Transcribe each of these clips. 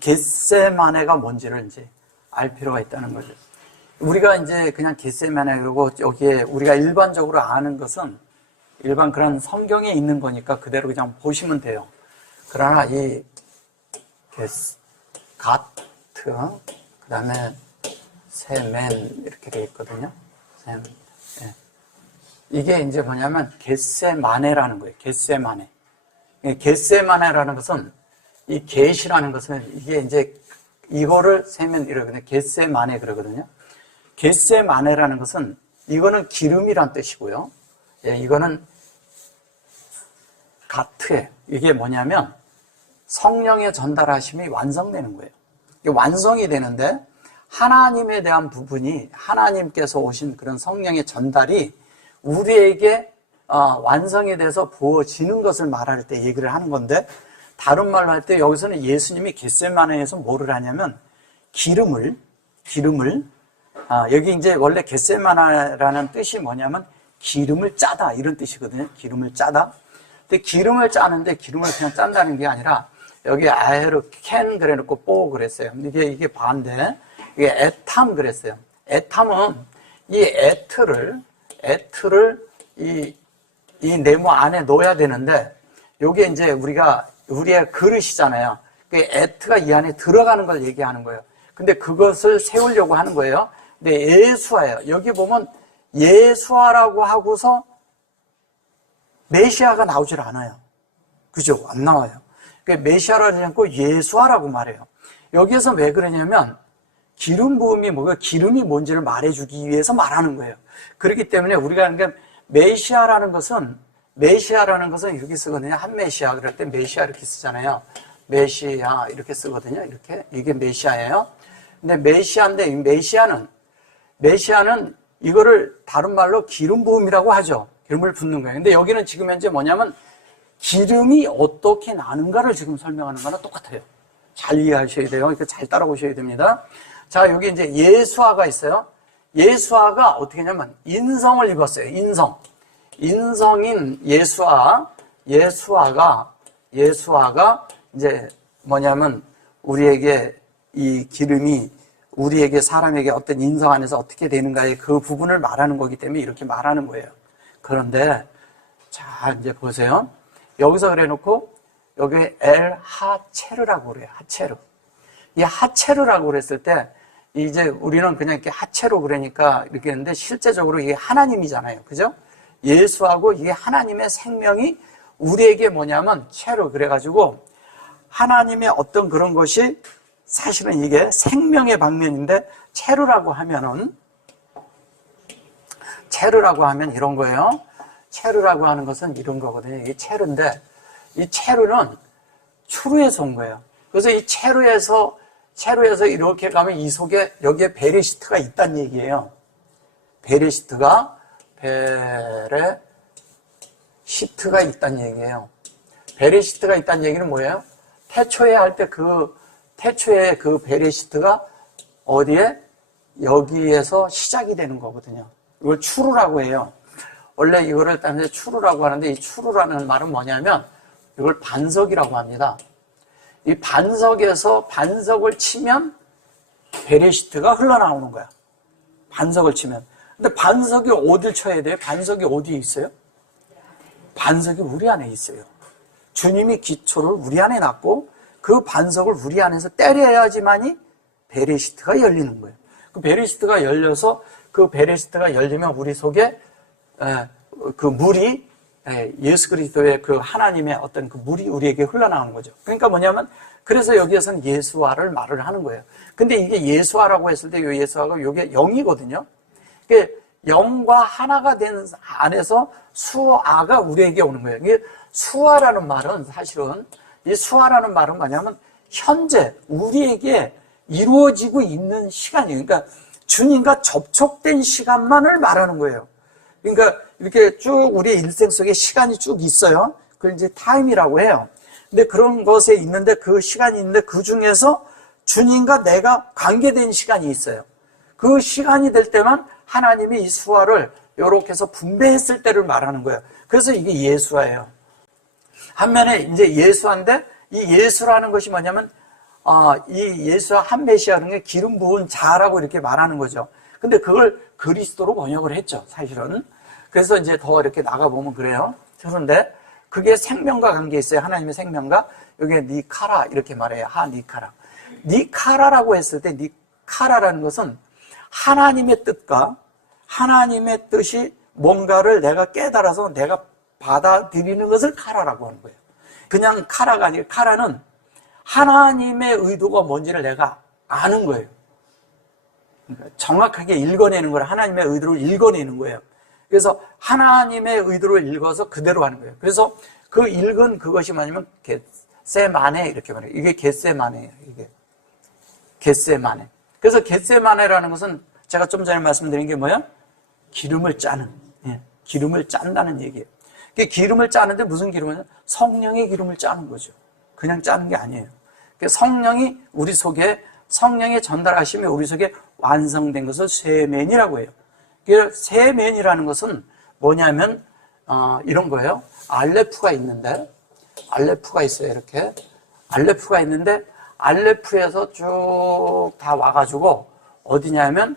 겟세마네가 뭔지를 이제 알 필요가 있다는 거죠. 우리가 이제 그냥 겟세마네 그러고 여기에 우리가 일반적으로 아는 것은 일반 그런 성경에 있는 거니까 그대로 그냥 보시면 돼요. 그러나 이 가트, 그 다음에 세멘 이렇게 되어 있거든요. 셈. 예. 이게 이제 뭐냐면 겟세마네라는 거예요. 겟세마네. 겟세마네라는 것은 이 겟이라는 것은 이게 이제 이거를 세면 이러거든요. 겟세마네 그러거든요. 겟세마네라는 것은 이거는 기름이란 뜻이고요. 예, 이거는 가트에 이게 뭐냐면 성령의 전달하심이 완성되는 거예요. 이게 완성이 되는데 하나님에 대한 부분이 하나님께서 오신 그런 성령의 전달이 우리에게 완성이 돼서 부어지는 것을 말할 때 얘기를 하는 건데 다른 말로 할 때 여기서는 예수님이 겟세마네에서 뭐를 하냐면 기름을 여기 이제 원래 겟세마네라는 뜻이 뭐냐면 기름을 짜다 이런 뜻이거든요. 기름을 짜다. 근데 기름을 짜는데 기름을 그냥 짠다는 게 아니라 여기 아에르 캔 그래놓고 뽀 그랬어요. 이게 반대. 이게 에탐 그랬어요. 에탐은 이 에트를 이 네모 안에 넣어야 되는데 요게 이제 우리의 그릇이잖아요. 그 에트가 이 안에 들어가는 걸 얘기하는 거예요. 근데 그것을 세우려고 하는 거예요. 근데 예수아예요. 여기 보면 예수아라고 하고서 메시아가 나오질 않아요. 그죠? 안 나와요. 메시아라고 하지 않고 예수아라고 말해요. 여기에서 왜 그러냐면 기름 부음이 뭐가 기름이 뭔지를 말해주기 위해서 말하는 거예요. 그렇기 때문에 우리가 그러니까 메시아라는 것은 이렇게 쓰거든요. 한 메시아 그럴 때 메시아 이렇게 쓰잖아요. 메시아 이렇게 쓰거든요. 이렇게 이게 메시아예요. 근데 메시아인데 이 메시아는 이거를 다른 말로 기름 부음이라고 하죠. 기름을 붓는 거예요. 근데 여기는 지금 현재 뭐냐면 기름이 어떻게 나는가를 지금 설명하는 거랑 똑같아요. 잘 이해하셔야 돼요. 그러니까 잘 따라오셔야 됩니다. 자, 여기 이제 예수아가 있어요. 예수아가 어떻게 하냐면 인성을 입었어요. 인성인 예수아가 이제 뭐냐면 우리에게 이 기름이 우리에게 사람에게 어떤 인성 안에서 어떻게 되는가의 그 부분을 말하는 거기 때문에 이렇게 말하는 거예요. 그런데 자, 이제 보세요. 여기서 그래 놓고 여기 엘 하체르라고 그래요. 하체르. 이 하체르라고 그랬을 때 이제 우리는 그냥 이렇게 하체로 그러니까 이렇게 했는데 실제적으로 이게 하나님이잖아요. 그죠? 예수하고 이게 하나님의 생명이 우리에게 뭐냐면 체로 그래가지고 하나님의 어떤 그런 것이 사실은 이게 생명의 방면인데 체르라고 하면 이런 거예요. 체르라고 하는 것은 이런 거거든요. 이게 체르인데 이 체르는 추루에서 온 거예요. 그래서 이 체르에서 이렇게 가면 이 속에 여기에 베레시트가 있다는 얘기예요. 베레시트가 있다는 얘기예요. 베레시트가 있다는 얘기는 뭐예요? 태초에 할 때 태초에 그 베레시트가 어디에? 여기에서 시작이 되는 거거든요. 이걸 추루라고 해요. 원래 이거를 따면 추루라고 하는데 이 추루라는 말은 뭐냐면 이걸 반석이라고 합니다. 이 반석에서 반석을 치면 베레시트가 흘러나오는 거야. 반석을 치면. 근데 반석이 어딜 쳐야 돼요? 반석이 어디에 있어요? 반석이 우리 안에 있어요. 주님이 기초를 우리 안에 놨고 그 반석을 우리 안에서 때려야지만이 베레시트가 열리는 거예요. 그 베레시트가 열려서 그 베레시트가 열리면 우리 속에 그 물이 예수 그리스도의 그 하나님의 어떤 그 물이 우리에게 흘러나오는 거죠. 그러니까 뭐냐면 그래서 여기에서는 예수아를 말을 하는 거예요. 근데 이게 예수아라고 했을 때 이 예수아가 이게 영이거든요. 그러니까 영과 하나가 된 안에서 수아가 우리에게 오는 거예요. 이게 수아라는 말은 사실은 이 수아라는 말은 뭐냐면 현재 우리에게 이루어지고 있는 시간이에요. 그러니까 주님과 접촉된 시간만을 말하는 거예요. 그러니까 이렇게 쭉 우리의 일생 속에 시간이 쭉 있어요. 그걸 이제 타임이라고 해요. 근데 그런 것에 있는데 그 시간이 있는데 그 중에서 주님과 내가 관계된 시간이 있어요. 그 시간이 될 때만 하나님이 이 수아를 이렇게 해서 분배했을 때를 말하는 거예요. 그래서 이게 예수아예요. 한면에 이제 예수아인데 이 예수라는 것이 뭐냐면 이 예수와 한 메시아라는 게 기름 부은 자라고 이렇게 말하는 거죠. 근데 그걸 그리스도로 번역을 했죠, 사실은. 그래서 이제 더 이렇게 나가보면 그래요. 그런데 그게 생명과 관계 있어요. 하나님의 생명과. 여기에 니카라 이렇게 말해요. 니카라. 니카라라고 했을 때 니카라라는 것은 하나님의 뜻과 하나님의 뜻이 뭔가를 내가 깨달아서 내가 받아들이는 것을 카라라고 하는 거예요. 그냥 카라가 아니라 카라는 하나님의 의도가 뭔지를 내가 아는 거예요. 그러니까 정확하게 읽어내는 거예요. 하나님의 의도를 읽어내는 거예요. 그래서 하나님의 의도를 읽어서 그대로 하는 거예요. 그래서 그 읽은 그것이 뭐냐면 겟세마네 이렇게 말해요. 이게 겟세마네예요. 이게 겟세마네. 그래서 겟세마네라는 것은 제가 좀 전에 말씀드린 게 뭐예요? 기름을 짜는, 기름을 짠다는 얘기예요. 기름을 짜는데 무슨 기름이냐? 성령의 기름을 짜는 거죠. 그냥 짜는 게 아니에요. 성령이 우리 속에, 성령의 전달하심이 우리 속에 완성된 것을 세멘이라고 해요. 세멘이라는 것은 뭐냐면 이런 거예요. 알레프가 있는데, 알레프가 있어요. 이렇게 알레프가 있는데 알레프에서 쭉 다 와가지고 어디냐면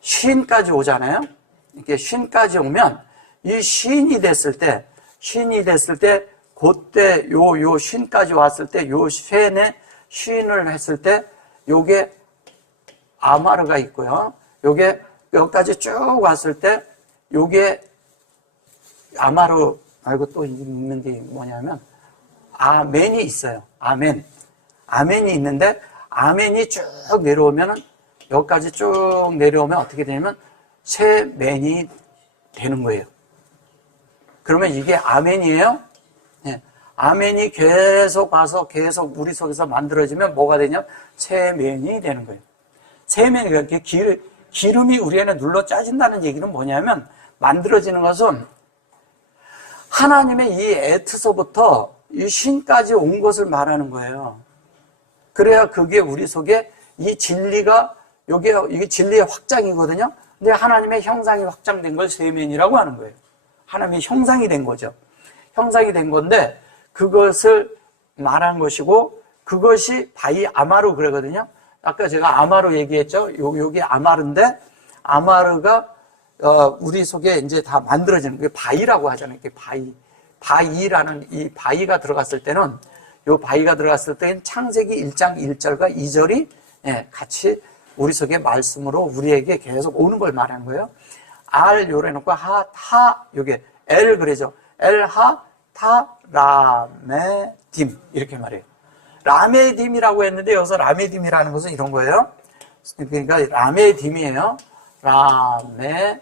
쉰까지 오잖아요. 이렇게 쉰까지 오면 이 쉰이 됐을 때 그때 요 쉰까지 왔을 때 요 쉰에 쉰을 했을 때 요게 아마르가 있고요. 요게 여기까지 쭉 왔을 때 요게 아마르 말고 또 있는 게 뭐냐면 아멘이 있어요. 아멘이 있는데 아멘이 쭉 내려오면은 여기까지 쭉 내려오면 어떻게 되냐면 세멘이 되는 거예요. 그러면 이게 아멘이에요. 네. 아멘이 계속 와서 계속 우리 속에서 만들어지면 뭐가 되냐? 세멘이 되는 거예요. 세멘이 그렇게 기름이 우리 안에 눌러 짜진다는 얘기는 뭐냐면 만들어지는 것은 하나님의 이 에트서부터 이 쉰까지 온 것을 말하는 거예요. 그래야 그게 우리 속에 이 진리가 이게 진리의 확장이거든요. 근데 하나님의 형상이 확장된 걸 세면이라고 하는 거예요. 하나님의 형상이 된 거죠. 형상이 된 건데 그것을 말한 것이고 그것이 바이 아마르 그러거든요. 아까 제가 아마르 얘기했죠. 여기 아마르인데 아마르가 우리 속에 이제 다 만들어지는 게 바이라고 하잖아요. 이게 바이라는 이 바이가 들어갔을 때는 요 바이가 들어갔을 때는 창세기 1장 1절과 2절이 같이 우리 속에 말씀으로 우리에게 계속 오는 걸 말하는 거예요. 알 요래 놓고 요게 엘 그래죠. 라메딤 이렇게 말해요. 라메딤이라고 했는데 여기서 라메딤이라는 것은 이런 거예요. 그러니까 라메딤이에요. 라메딤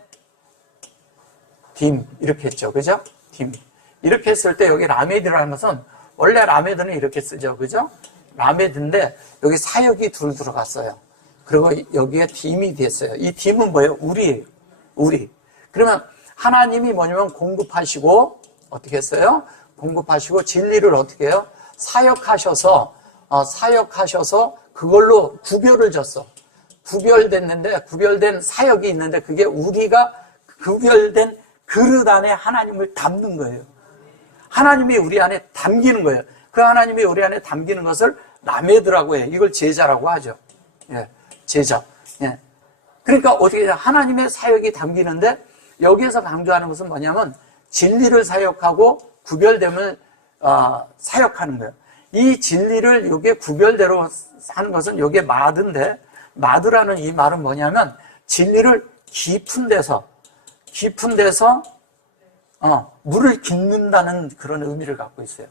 이렇게 했죠. 그죠? 딤. 이렇게 했을 때 여기 라메드라는 것은 원래 라메드는 이렇게 쓰죠. 그죠? 라메드인데 여기 사역이 둘 들어갔어요. 그리고 여기에 딤이 됐어요. 이 딤은 뭐예요? 우리예요. 우리. 그러면 하나님이 뭐냐면 공급하시고 어떻게 했어요? 공급하시고 진리를 어떻게 해요? 사역하셔서 그걸로 구별을 줬어. 구별된 사역이 있는데 그게 우리가 구별된 그릇 안에 하나님을 담는 거예요. 하나님이 우리 안에 담기는 거예요. 그 하나님이 우리 안에 담기는 것을 라메드라고 해요. 이걸 제자라고 하죠. 예, 제자. 예. 그러니까 어떻게 해요? 하나님의 사역이 담기는데 여기에서 강조하는 것은 뭐냐면 진리를 사역하고 구별됨을 사역하는 거예요. 이 진리를 요게 구별대로 하는 것은 요게 마드인데 마드라는 이 말은 뭐냐면 진리를 깊은 데서 물을 깃는다는 그런 의미를 갖고 있어요.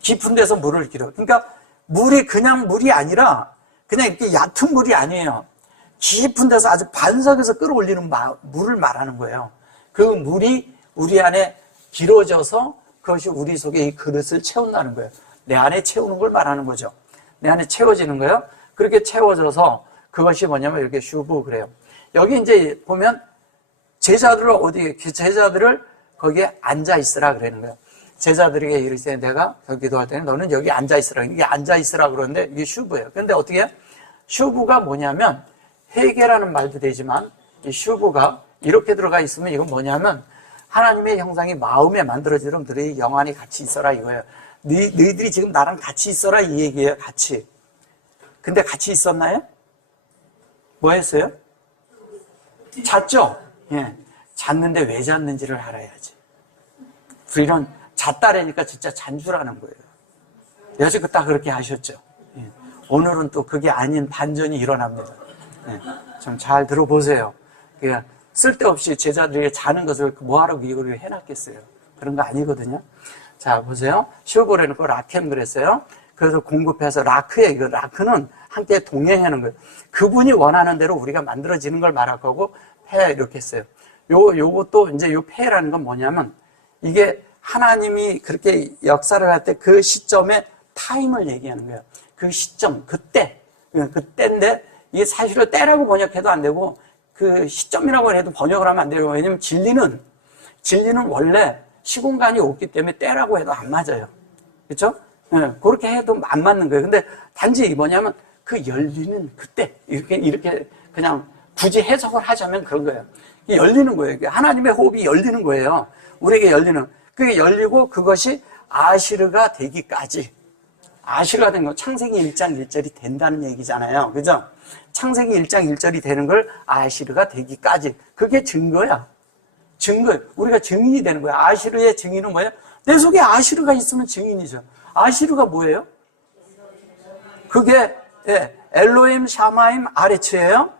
깊은 데서 물을 길어. 그러니까 물이 그냥 물이 아니라 그냥 이렇게 얕은 물이 아니에요. 깊은 데서 아주 반석에서 끌어올리는 물을 말하는 거예요. 그 물이 우리 안에 길어져서 그것이 우리 속에 이 그릇을 채운다는 거예요. 내 안에 채우는 걸 말하는 거죠. 내 안에 채워지는 거예요. 그렇게 채워져서 그것이 뭐냐면 이렇게 슈브 그래요. 여기 이제 보면 제자들을 거기에 앉아 있으라 그러는 거예요. 제자들에게 이르시되 내가 기도할 때는 너는 여기 앉아 있으라. 이게 앉아 있으라 그러는데 이게 슈브예요. 그런데 어떻게 해요? 슈브가 뭐냐면 회개라는 말도 되지만 이 슈브가 이렇게 들어가 있으면 이건 뭐냐면 하나님의 형상이 마음에 만들어지도록 너희 영안이 같이 있어라 이거예요. 너희들이 지금 나랑 같이 있어라 이 얘기예요. 같이. 근데 같이 있었나요? 뭐 했어요? 잤죠? 예. 잤는데 왜 잤는지를 알아야지. 우리는 잤다라니까 진짜 잔 줄 아는 거예요. 여지껏 다 그렇게 하셨죠. 예. 오늘은 또 그게 아닌 반전이 일어납니다. 예. 좀 잘 들어보세요. 그러니까 쓸데없이 제자들이 자는 것을 뭐하러 이걸 해놨겠어요. 그런 거 아니거든요. 자, 보세요. 시오고레 놓고 라켐 그랬어요. 그래서 공급해서 라크예요. 라크는 함께 동행하는 거예요. 그분이 원하는 대로 우리가 만들어지는 걸 말할 거고, 폐 이렇게 했어요. 요것도 이제 요 폐라는 건 뭐냐면, 이게 하나님이 그렇게 역사를 할 때 그 시점에 타임을 얘기하는 거예요. 그 시점, 그때인데, 이게 사실은 때라고 번역해도 안 되고, 그 시점이라고 해도 번역을 하면 안 돼요. 왜냐면 진리는 원래 시공간이 없기 때문에 때라고 해도 안 맞아요. 그렇죠? 네, 그렇게 해도 안 맞는 거예요. 근데 단지 뭐냐면 그 열리는 그때 이렇게 그냥 굳이 해석을 하자면 그런 거예요. 열리는 거예요. 하나님의 호흡이 열리는 거예요. 우리에게 열리는. 그게 열리고 그것이 아시르가 되기까지. 아시르가 된 거 창세기 1장 1절이 된다는 얘기잖아요. 그죠? 창세기 1장 1절이 되는 걸 아시르가 되기까지. 그게 증거야. 증거. 우리가 증인이 되는 거야. 아시르의 증인은 뭐예요? 내 속에 아시르가 있으면 증인이죠. 아시르가 뭐예요? 그게 엘로임 샤마임 아레츠예요.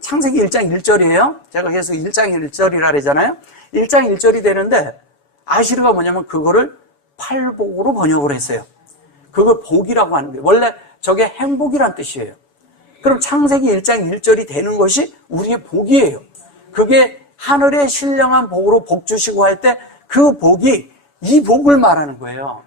창세기 1장 1절이에요. 제가 계속 1장 1절이라 그러잖아요. 1장 1절이 되는데 아시르가 뭐냐면 그거를 팔복으로 번역을 했어요. 그걸 복이라고 하는 거예요. 원래 저게 행복이란 뜻이에요. 그럼 창세기 1장 1절이 되는 것이 우리의 복이에요. 그게 하늘의 신령한 복으로 복 주시고 할 때 그 복이 이 복을 말하는 거예요.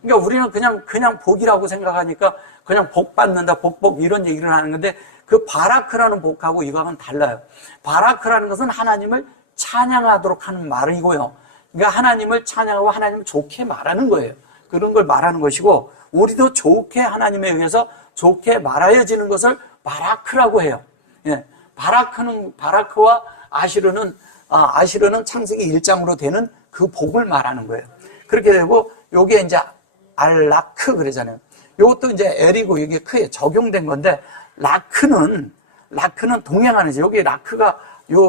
그러니까 우리는 그냥 복이라고 생각하니까 그냥 복 받는다, 복 이런 얘기를 하는 건데 그 바라크라는 복하고 이거하고는 달라요. 바라크라는 것은 하나님을 찬양하도록 하는 말이고요. 그러니까 하나님을 찬양하고 하나님을 좋게 말하는 거예요. 그런 걸 말하는 것이고 우리도 좋게 하나님에 의해서 좋게 말하여지는 것을 바라크라고 해요. 예. 바라크와 아시르는 창세기 1장으로 되는 그 복을 말하는 거예요. 그렇게 되고, 요게 이제 알라크 그러잖아요. 요것도 이제 L이고 이게 크에 적용된 건데, 라크는 동행하는, 여기 라크가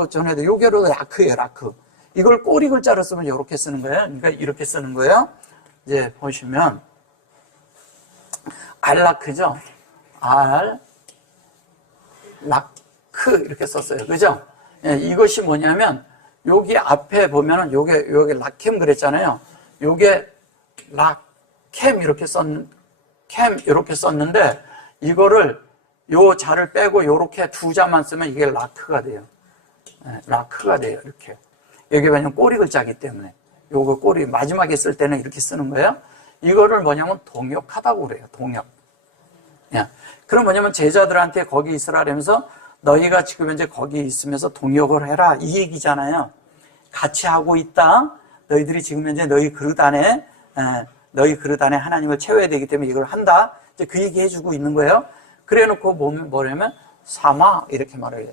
전에도 요게로 라크예요, 라크. 이걸 꼬리 글자로 쓰면 이렇게 쓰는 거예요. 그러니까 이렇게 쓰는 거예요. 이제 보시면, 알라크죠? 라크 이렇게 썼어요. 그죠? 예, 이것이 뭐냐면 여기 앞에 보면은 요게 라켐 그랬잖아요. 요게 라켐 이렇게 썼는데 이거를 요 자를 빼고 요렇게 두 자만 쓰면 이게 라크가 돼요. 예, 라크가 돼요. 이렇게. 여기 왜냐면 꼬리 글자이기 때문에 요거 꼬리 마지막에 쓸 때는 이렇게 쓰는 거예요. 이거를 뭐냐면 동역하다고 그래요. 동역. 예. 그럼 뭐냐면 제자들한테 거기 있으라 그러면서 너희가 지금 현재 거기 있으면서 동역을 해라 이 얘기잖아요. 같이 하고 있다. 너희들이 지금 현재 너희 그릇 안에 하나님을 채워야 되기 때문에 이걸 한다. 이제 그 얘기 해주고 있는 거예요. 그래놓고 뭐냐면 샤마 이렇게 말해요.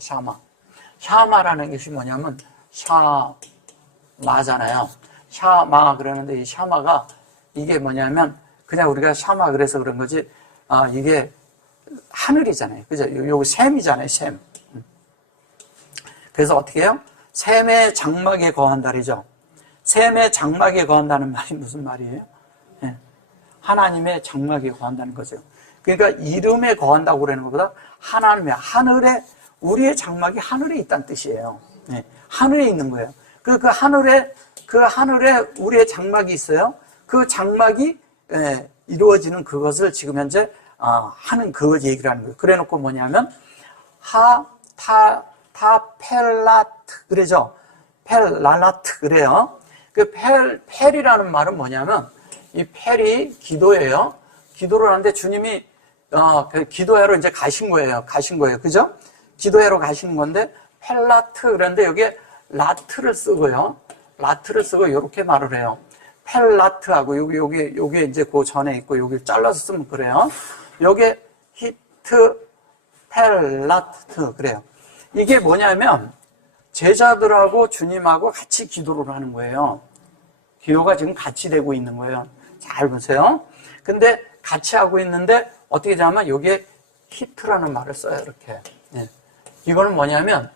샤마라는 것이 뭐냐면 샤마잖아요. 샤마 그러는데 이 샤마가 이게 뭐냐면 그냥 우리가 샤마 그래서 그런 거지. 이게 하늘이잖아요. 그죠? 요거 샘이잖아요, 샘. 그래서 어떻게 해요? 샘의 장막에 거한다리죠. 샘의 장막에 거한다는 말이 무슨 말이에요? 네. 하나님의 장막에 거한다는 거죠. 그러니까 이름에 거한다고 그러는 것보다 하늘에, 우리의 장막이 하늘에 있다는 뜻이에요. 네. 하늘에 있는 거예요. 그 하늘에 우리의 장막이 있어요. 그 장막이 이루어지는 그것을 지금 현재 하는 그 얘기를 하는 거예요. 그래 놓고 뭐냐면, 타펠라트, 그래죠? 펠랄라트, 그래요. 그 펠이라는 말은 뭐냐면, 이 펠이 기도예요. 기도를 하는데 주님이, 그 기도회로 이제 가신 거예요. 그죠? 기도회로 가시는 건데, 펠라트, 그런데 여기에 라트를 쓰고요. 라트를 쓰고 이렇게 말을 해요. 펠라트하고 요게 이제 그 전에 있고 여기 잘라서 쓰면 그래요. 요게 히트 펠라트 그래요. 이게 뭐냐면 제자들하고 주님하고 같이 기도를 하는 거예요. 기도가 지금 같이 되고 있는 거예요. 잘 보세요. 근데 같이 하고 있는데 어떻게 되냐면 여기에 히트라는 말을 써요. 이렇게. 예. 이거는 뭐냐면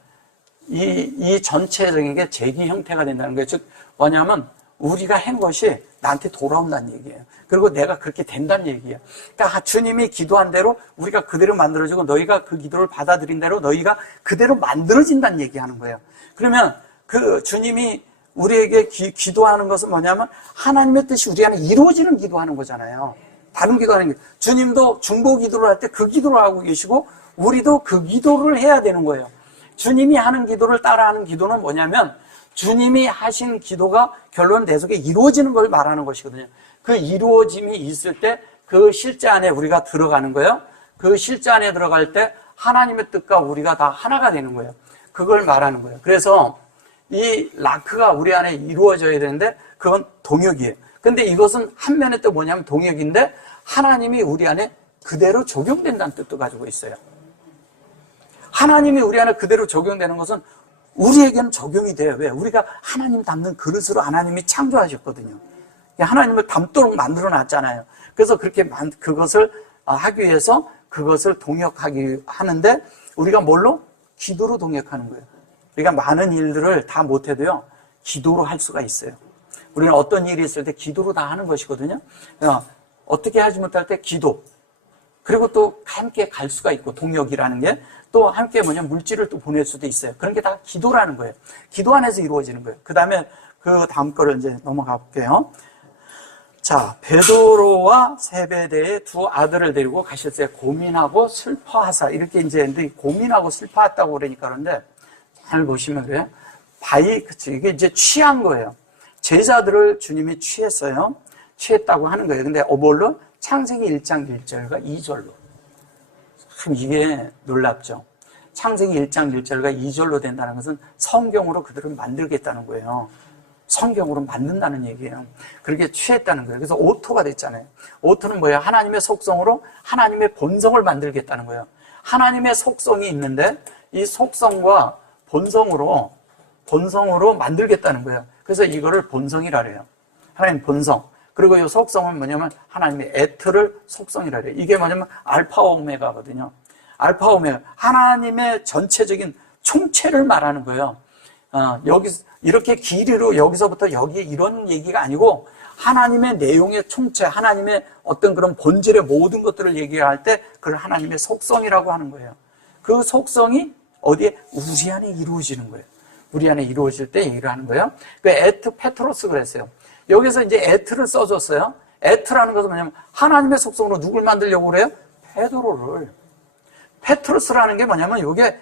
이 전체적인 게 재기 형태가 된다는 거예요. 즉 뭐냐면 우리가 한 것이 나한테 돌아온다는 얘기예요. 그리고 내가 그렇게 된다는 얘기예요. 그러니까 주님이 기도한 대로 우리가 그대로 만들어지고 너희가 그 기도를 받아들인 대로 너희가 그대로 만들어진다는 얘기하는 거예요. 그러면 그 주님이 우리에게 기도하는 것은 뭐냐면 하나님의 뜻이 우리 안에 이루어지는 기도하는 거잖아요. 다른 기도하는 게 주님도 중보 기도를 할 때 그 기도를 하고 계시고 우리도 그 기도를 해야 되는 거예요. 주님이 하는 기도를 따라하는 기도는 뭐냐면 주님이 하신 기도가 결론 내 속에 이루어지는 걸 말하는 것이거든요. 그 이루어짐이 있을 때 그 실제 안에 우리가 들어가는 거예요. 그 실제 안에 들어갈 때 하나님의 뜻과 우리가 다 하나가 되는 거예요. 그걸 말하는 거예요. 그래서 이 라크가 우리 안에 이루어져야 되는데 그건 동역이에요. 근데 이것은 한 면에 또 뭐냐면 동역인데 하나님이 우리 안에 그대로 적용된다는 뜻도 가지고 있어요. 하나님이 우리 안에 그대로 적용되는 것은 우리에게는 적용이 돼요. 왜? 우리가 하나님 닮는 그릇으로 하나님이 창조하셨거든요. 하나님을 닮도록 만들어 놨잖아요. 그래서 그렇게 그것을 하기 위해서 그것을 동역하기 하는데 우리가 뭘로? 기도로 동역하는 거예요. 우리가 많은 일들을 다 못해도요, 기도로 할 수가 있어요. 우리는 어떤 일이 있을 때 기도로 다 하는 것이거든요. 어떻게 하지 못할 때 기도. 그리고 또 함께 갈 수가 있고, 동역이라는 게 또 함께 물질을 또 보낼 수도 있어요. 그런 게 다 기도라는 거예요. 기도 안에서 이루어지는 거예요. 그 다음에 그 다음 거를 이제 넘어가 볼게요. 자, 베드로와 세베대의 두 아들을 데리고 가셨어요. 고민하고 슬퍼하사. 이렇게 이제 고민하고 슬퍼했다고 그러니까 그런데 잘 보시면 그래요. 이게 이제 취한 거예요. 제자들을 주님이 취했어요. 취했다고 하는 거예요. 근데 뭘로? 창세기 1장 1절과 2절로. 참 이게 놀랍죠. 창세기 1장 1절과 2절로 된다는 것은 성경으로 그들을 만들겠다는 거예요. 성경으로 만든다는 얘기예요. 그렇게 취했다는 거예요. 그래서 오토가 됐잖아요. 오토는 뭐예요? 하나님의 속성으로 하나님의 본성을 만들겠다는 거예요. 하나님의 속성이 있는데 이 속성과 본성으로 만들겠다는 거예요. 그래서 이거를 본성이라 그래요. 하나님 본성. 그리고 이 속성은 뭐냐면 하나님의 에트를 속성이라 그래요. 이게 뭐냐면 알파와 오메가거든요. 알파 오메가. 하나님의 전체적인 총체를 말하는 거예요. 이렇게 길이로 여기서부터 여기 이런 얘기가 아니고 하나님의 내용의 총체, 하나님의 어떤 그런 본질의 모든 것들을 얘기할 때 그걸 하나님의 속성이라고 하는 거예요. 그 속성이 어디에? 우리 안에 이루어지는 거예요. 우리 안에 이루어질 때 얘기를 하는 거예요. 그 에트 페트로스 그랬어요. 여기서 이제 에트를 써줬어요. 에트라는 것은 뭐냐면 하나님의 속성으로 누굴 만들려고 그래요? 베드로를. 페트로스라는 게 뭐냐면 이게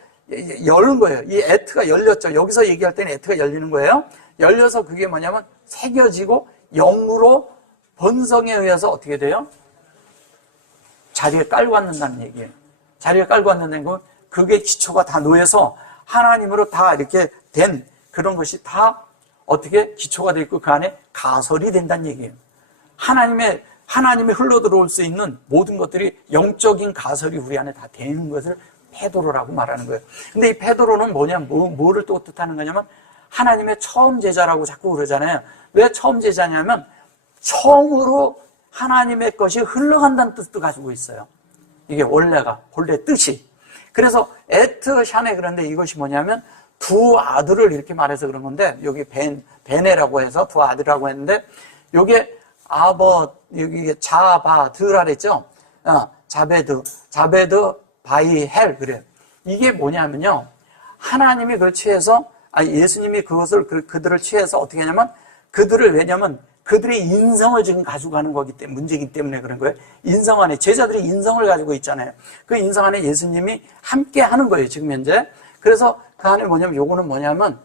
열는 거예요. 이 에트가 열렸죠. 여기서 얘기할 때는 에트가 열리는 거예요. 열려서 그게 뭐냐면 새겨지고 영으로 본성에 의해서 어떻게 돼요? 자리에 깔고 앉는다는 얘기예요. 자리에 깔고 앉는다는 건 그게 기초가 다 놓여서 하나님으로 다 이렇게 된 그런 것이 다 어떻게 기초가 되어 있고 그 안에 가설이 된다는 얘기예요. 하나님이 흘러들어올 수 있는 모든 것들이 영적인 가설이 우리 안에 다 되는 것을 베드로라고 말하는 거예요. 근데 이 베드로는 뭐를 또 뜻하는 거냐면 하나님의 처음 제자라고 자꾸 그러잖아요. 왜 처음 제자냐면 처음으로 하나님의 것이 흘러간다는 뜻도 가지고 있어요. 이게 본래 뜻이. 그래서 에트 샤네 그런데 이것이 뭐냐면 두 아들을 이렇게 말해서 그런 건데 여기 베네라고 해서 두 아들이라고 했는데 요게 여기 자바드라 그랬죠? 자베드 바이 헬 그래요. 이게 뭐냐면요. 하나님이 그걸 취해서 예수님이 그들을 취해서 어떻게 하냐면 왜냐면 그들의 인성을 지금 가지고 가는 거기 때문에 문제이기 때문에 그런 거예요. 인성 안에 제자들이 인성을 가지고 있잖아요. 그 인성 안에 예수님이 함께 하는 거예요. 지금 현재. 그래서 그 안에 요거는 뭐냐면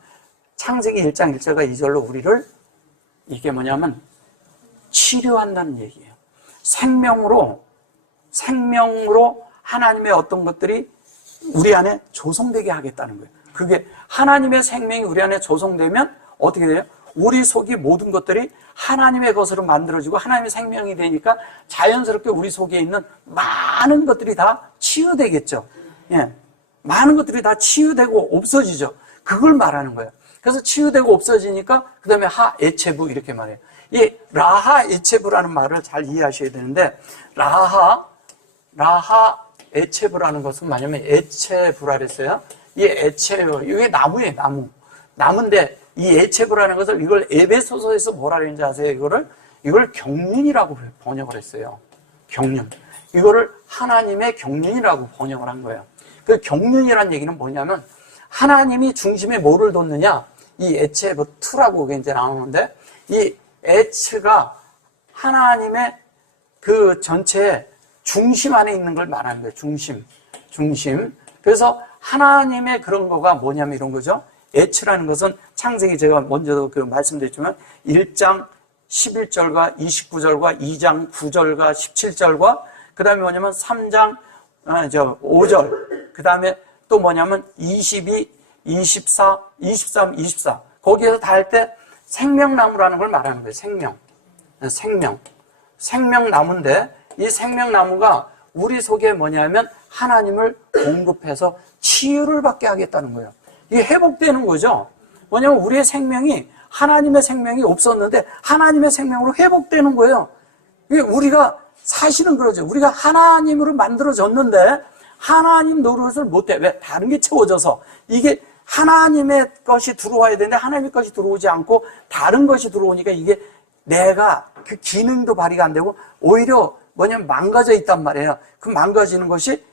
창세기 1장 1절과 2절로 우리를 이게 뭐냐면 치료한다는 얘기예요. 생명으로 하나님의 어떤 것들이 우리 안에 조성되게 하겠다는 거예요. 그게 하나님의 생명이 우리 안에 조성되면 어떻게 돼요? 우리 속이 모든 것들이 하나님의 것으로 만들어지고 하나님의 생명이 되니까 자연스럽게 우리 속에 있는 많은 것들이 다 치유되겠죠. 예. 많은 것들이 다 치유되고 없어지죠. 그걸 말하는 거예요. 그래서 치유되고 없어지니까 그 다음에 에체부 이렇게 말해요. 이 라하 에체브라는 말을 잘 이해하셔야 되는데, 라하 에체브라는 것은 뭐냐면 에체브라 그랬어요. 이 에체브, 이게 나무예요, 나무. 나무인데 이 에체브라는 것을 이걸 에베소서에서 뭐라 그랬는지 아세요? 이걸 경륜이라고 번역을 했어요. 경륜. 이거를 하나님의 경륜이라고 번역을 한 거예요. 그 경륜이란 얘기는 뭐냐면 하나님이 중심에 뭐를 뒀느냐? 이 에체브2라고 이제 나오는데 이 에츠가 하나님의 그 전체의 중심 안에 있는 걸 말하는 거예요. 중심. 그래서 하나님의 그런 거가 뭐냐면 이런 거죠. 에츠라는 것은 창세기 제가 먼저도 그 말씀드렸지만 1장 11절과 29절과 2장 9절과 17절과 그 다음에 뭐냐면 3장 5절 그 다음에 또 뭐냐면 22, 24, 23, 24 거기에서 다 할 때 생명나무라는 걸 말하는 거예요. 생명나무인데 이 생명나무가 우리 속에 뭐냐면 하나님을 공급해서 치유를 받게 하겠다는 거예요. 이게 회복되는 거죠. 뭐냐면 우리의 생명이 하나님의 생명이 없었는데 하나님의 생명으로 회복되는 거예요. 이게 우리가 사실은 그러죠. 우리가 하나님으로 만들어졌는데 하나님 노릇을 못해. 왜? 다른 게 채워져서. 이게 하나님의 것이 들어와야 되는데 하나님의 것이 들어오지 않고 다른 것이 들어오니까 이게 내가 그 기능도 발휘가 안 되고 오히려 뭐냐면 망가져 있단 말이에요. 그 망가지는 것이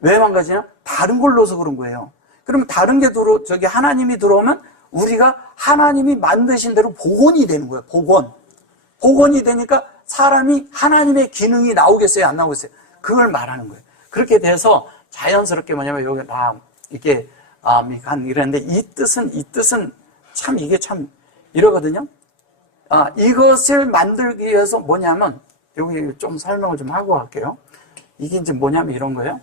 왜 망가지냐? 다른 걸 넣어서 그런 거예요. 그러면 다른 게 하나님이 들어오면 우리가 하나님이 만드신 대로 복원이 되는 거예요. 복원이 되니까 사람이 하나님의 기능이 나오겠어요? 안 나오겠어요? 그걸 말하는 거예요. 그렇게 돼서 자연스럽게 뭐냐면 여기 이렇게 이랬는데 이 뜻은 참 이게 참 이러거든요. 이것을 만들기 위해서 뭐냐면 여기 좀 설명을 좀 하고 갈게요. 이게 이제 뭐냐면 이런 거예요.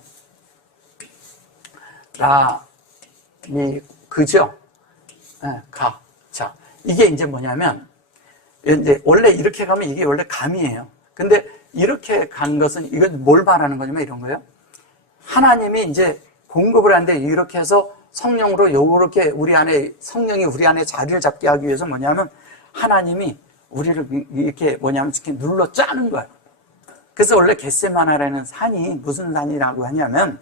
그죠? 자, 이게 이제 뭐냐면 이제 원래 이렇게 가면 이게 원래 감이에요. 근데 이렇게 간 것은 이건 뭘 말하는 거냐면 이런 거예요. 하나님이 이제 공급을 하는데 이렇게 해서 성령으로 요렇게 성령이 우리 안에 자리를 잡게 하기 위해서 뭐냐면 하나님이 우리를 이렇게 뭐냐면 이렇게 눌러 짜는 거예요. 그래서 원래 겟세마나라는 산이 무슨 산이라고 하냐면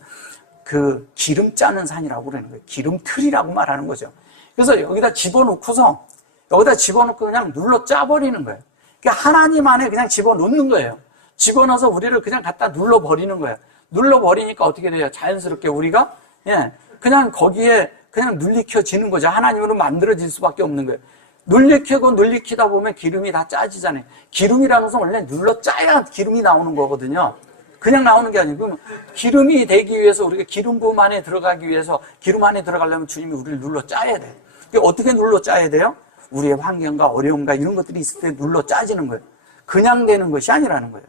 그 기름 짜는 산이라고 그러는 거예요. 기름틀이라고 말하는 거죠. 그래서 여기다 집어넣고 그냥 눌러 짜버리는 거예요. 그러니까 하나님 안에 그냥 집어넣는 거예요. 집어넣어서 우리를 그냥 갖다 눌러버리는 거예요. 눌러버리니까 어떻게 돼요? 자연스럽게 우리가 그냥 거기에 그냥 눌리켜지는 거죠. 하나님으로 만들어질 수밖에 없는 거예요. 눌리키다 보면 기름이 다 짜지잖아요. 기름이라는 것은 원래 눌러 짜야 기름이 나오는 거거든요. 그냥 나오는 게 아니고 기름이 되기 위해서 우리가 기름 부음 안에 들어가기 위해서 기름 안에 들어가려면 주님이 우리를 눌러 짜야 돼요. 어떻게 눌러 짜야 돼요? 우리의 환경과 어려움과 이런 것들이 있을 때 눌러 짜지는 거예요. 그냥 되는 것이 아니라는 거예요.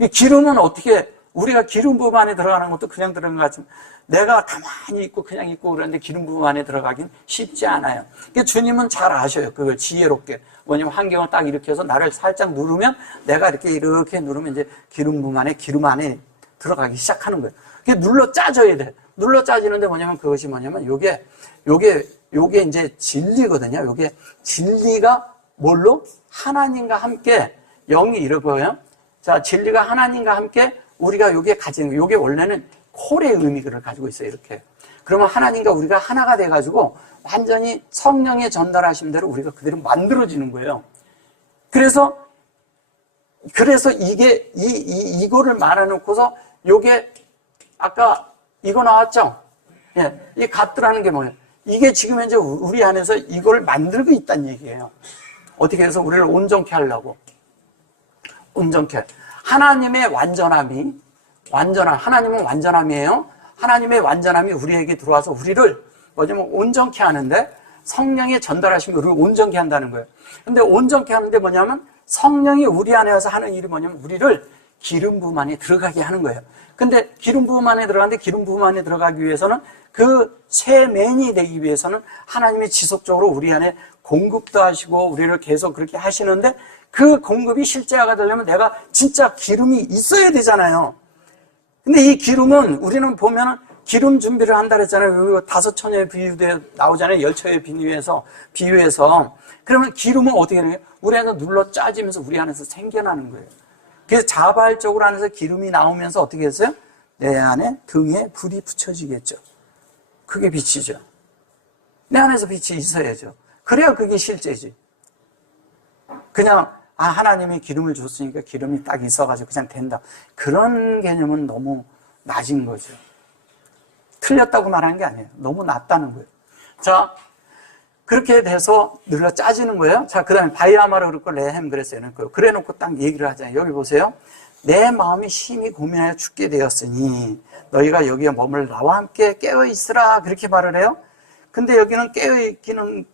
이 기름은 어떻게 우리가 기름 부음 안에 들어가는 것도 그냥 들어가는 것 같지만 내가 가만히 있고 그냥 있고 그러는데 기름 부음 안에 들어가긴 쉽지 않아요. 그러니까 주님은 잘 아셔요. 그걸 지혜롭게. 뭐냐면 환경을 딱 이렇게 해서 나를 살짝 누르면 내가 이렇게 누르면 이제 기름 안에 들어가기 시작하는 거예요. 그게 눌러 짜져야 돼. 눌러 짜지는데 그것이 요게 이제 진리거든요. 요게 진리가 뭘로? 하나님과 함께 영이 이러고요. 자, 진리가 하나님과 함께 우리가 요게 가지는 거예요. 요게 원래는 콜의 의미를 가지고 있어요. 이렇게. 그러면 하나님과 우리가 하나가 돼가지고 완전히 성령의 전달하신 대로 우리가 그대로 만들어지는 거예요. 그래서 이거를 말해놓고서 요게 아까 이거 나왔죠? 이 갓드라는 게 뭐예요? 이게 지금 현재 우리 안에서 이걸 만들고 있다는 얘기예요. 어떻게 해서 우리를 온전케 하려고. 온전케. 하나님의 하나님은 완전함이에요. 하나님의 완전함이 우리에게 들어와서 우리를 온전케 하는데 성령이 전달하시면 우리를 온전케 한다는 거예요. 근데 온전케 하는데 성령이 우리 안에 와서 하는 일이 우리를 기름 부음 안에 들어가게 하는 거예요. 근데 기름 부음 안에 들어가기 위해서는 그 새 맨이 되기 위해서는 하나님이 지속적으로 우리 안에 공급도 하시고 우리를 계속 그렇게 하시는데 그 공급이 실제화가 되려면 내가 진짜 기름이 있어야 되잖아요. 근데 이 기름은 우리는 보면은 기름 준비를 한다 그랬잖아요. 그리고 5처녀에 비유돼 나오잖아요. 10처에 비유해서. 그러면 기름은 어떻게 되는 거예요? 우리 안에서 눌러 짜지면서 우리 안에서 생겨나는 거예요. 그래서 자발적으로 안에서 기름이 나오면서 어떻게 했어요? 내 안에 등에 불이 붙여지겠죠. 그게 빛이죠. 내 안에서 빛이 있어야죠. 그래야 그게 실제지. 그냥 하나님이 기름을 줬으니까 기름이 딱 있어가지고 그냥 된다. 그런 개념은 너무 낮은 거죠. 틀렸다고 말하는 게 아니에요. 너무 낮다는 거예요. 자, 그렇게 돼서 눌러 짜지는 거예요. 자, 그 다음에 바이아마르 그랬고 레헴 그랬어요. 그래 놓고 딱 얘기를 하잖아요. 여기 보세요. 내 마음이 심히 고민하여 죽게 되었으니 너희가 여기에 머물 나와 함께 깨어있으라 그렇게 말을 해요. 근데 여기는 깨어있기는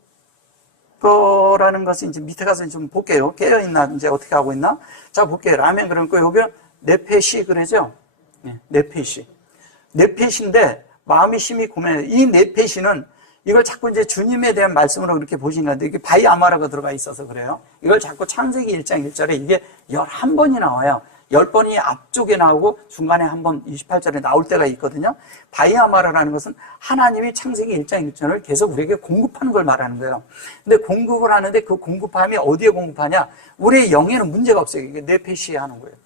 거라는 것은 이제 밑에 가서 좀 볼게요. 깨어있나 이제 어떻게 하고 있나? 자, 볼게요. 라멘 그러니까 여기 네페시 그러죠? 네, 네페시. 네페시인데 마음이 심히 고민해요. 이 네페시는 이걸 자꾸 이제 주님에 대한 말씀으로 그렇게 보시는데 이게 바이아마라가 들어가 있어서 그래요. 이걸 자꾸 창세기 1장 1절에 이게 11번이 나와요. 10번이 앞쪽에 나오고 중간에 한 번 28절에 나올 때가 있거든요. 바이아마라라는 것은 하나님이 창세기 1장 1절을 계속 우리에게 공급하는 걸 말하는 거예요. 근데 공급을 하는데 그 공급함이 어디에 공급하냐? 우리의 영에는 문제가 없어요. 이게 네페시에 하는 거예요.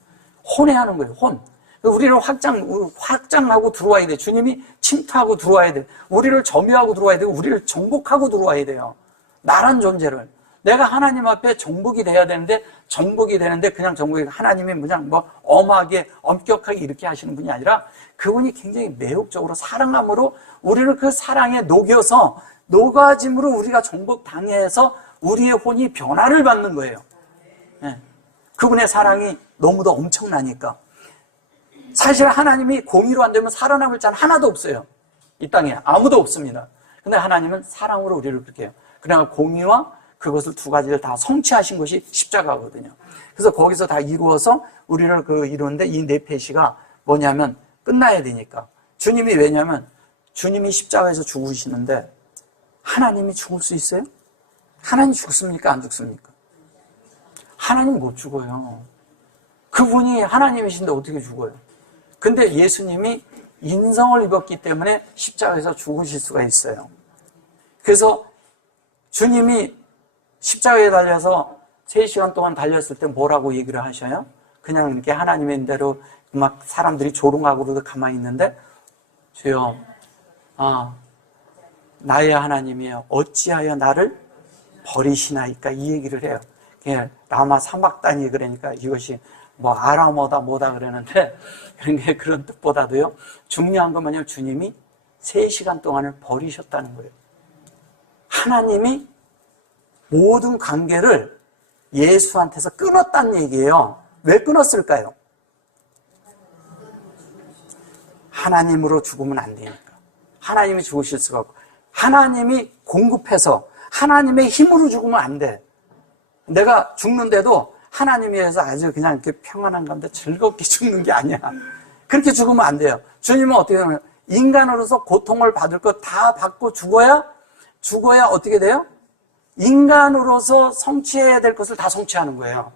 혼에 하는 거예요. 혼. 우리를 확장하고 들어와야 돼. 주님이 침투하고 들어와야 돼. 우리를 점유하고 들어와야 되고 우리를 정복하고 들어와야 돼요. 나란 존재를. 내가 하나님 앞에 정복이 돼야 되는데 정복이 되는데 그냥 정복이 하나님이 그냥 뭐 엄하게 엄격하게 이렇게 하시는 분이 아니라 그분이 굉장히 매혹적으로 사랑함으로 우리를 그 사랑에 녹여서 녹아짐으로 우리가 정복당해서 우리의 혼이 변화를 받는 거예요. 네. 그분의 사랑이 너무도 엄청나니까. 사실 하나님이 공의로 안 되면 살아남을 자는 하나도 없어요. 이 땅에 아무도 없습니다. 근데 하나님은 사랑으로 우리를 그렇게 해요. 그러나 공의와 그것을 두 가지를 다 성취하신 것이 십자가거든요. 그래서 거기서 다 이루어서 우리를 이루는데 이 네페시가 뭐냐면 끝나야 되니까. 주님이 왜냐면 주님이 십자가에서 죽으시는데 하나님이 죽을 수 있어요? 하나님 죽습니까? 안 죽습니까? 하나님 못 죽어요. 그분이 하나님이신데 어떻게 죽어요? 근데 예수님이 인성을 입었기 때문에 십자가에서 죽으실 수가 있어요. 그래서 주님이 십자가에 달려서 3시간 동안 달렸을 때 뭐라고 얘기를 하셔요? 그냥 이렇게 하나님의 대로 막 사람들이 조롱하고도 가만히 있는데 주여, 나의 하나님이여 어찌하여 나를 버리시나이까 이 얘기를 해요. 그냥 라마 사막단이 그러니까 이것이 뭐 아람어다 뭐다 그러는데 그런 뜻보다도요 중요한 건 뭐냐면 주님이 3시간 동안을 버리셨다는 거예요. 하나님이 모든 관계를 예수한테서 끊었다는 얘기예요. 왜 끊었을까요? 하나님으로 죽으면 안 되니까. 하나님이 죽으실 수가 없고 하나님이 공급해서 하나님의 힘으로 죽으면 안 돼. 내가 죽는데도 하나님에 의해서 아주 그냥 이렇게 평안한 건데 즐겁게 죽는 게 아니야. 그렇게 죽으면 안 돼요. 주님은 어떻게 하면 인간으로서 고통을 받을 것 다 받고 죽어야 어떻게 돼요? 인간으로서 성취해야 될 것을 다 성취하는 거예요.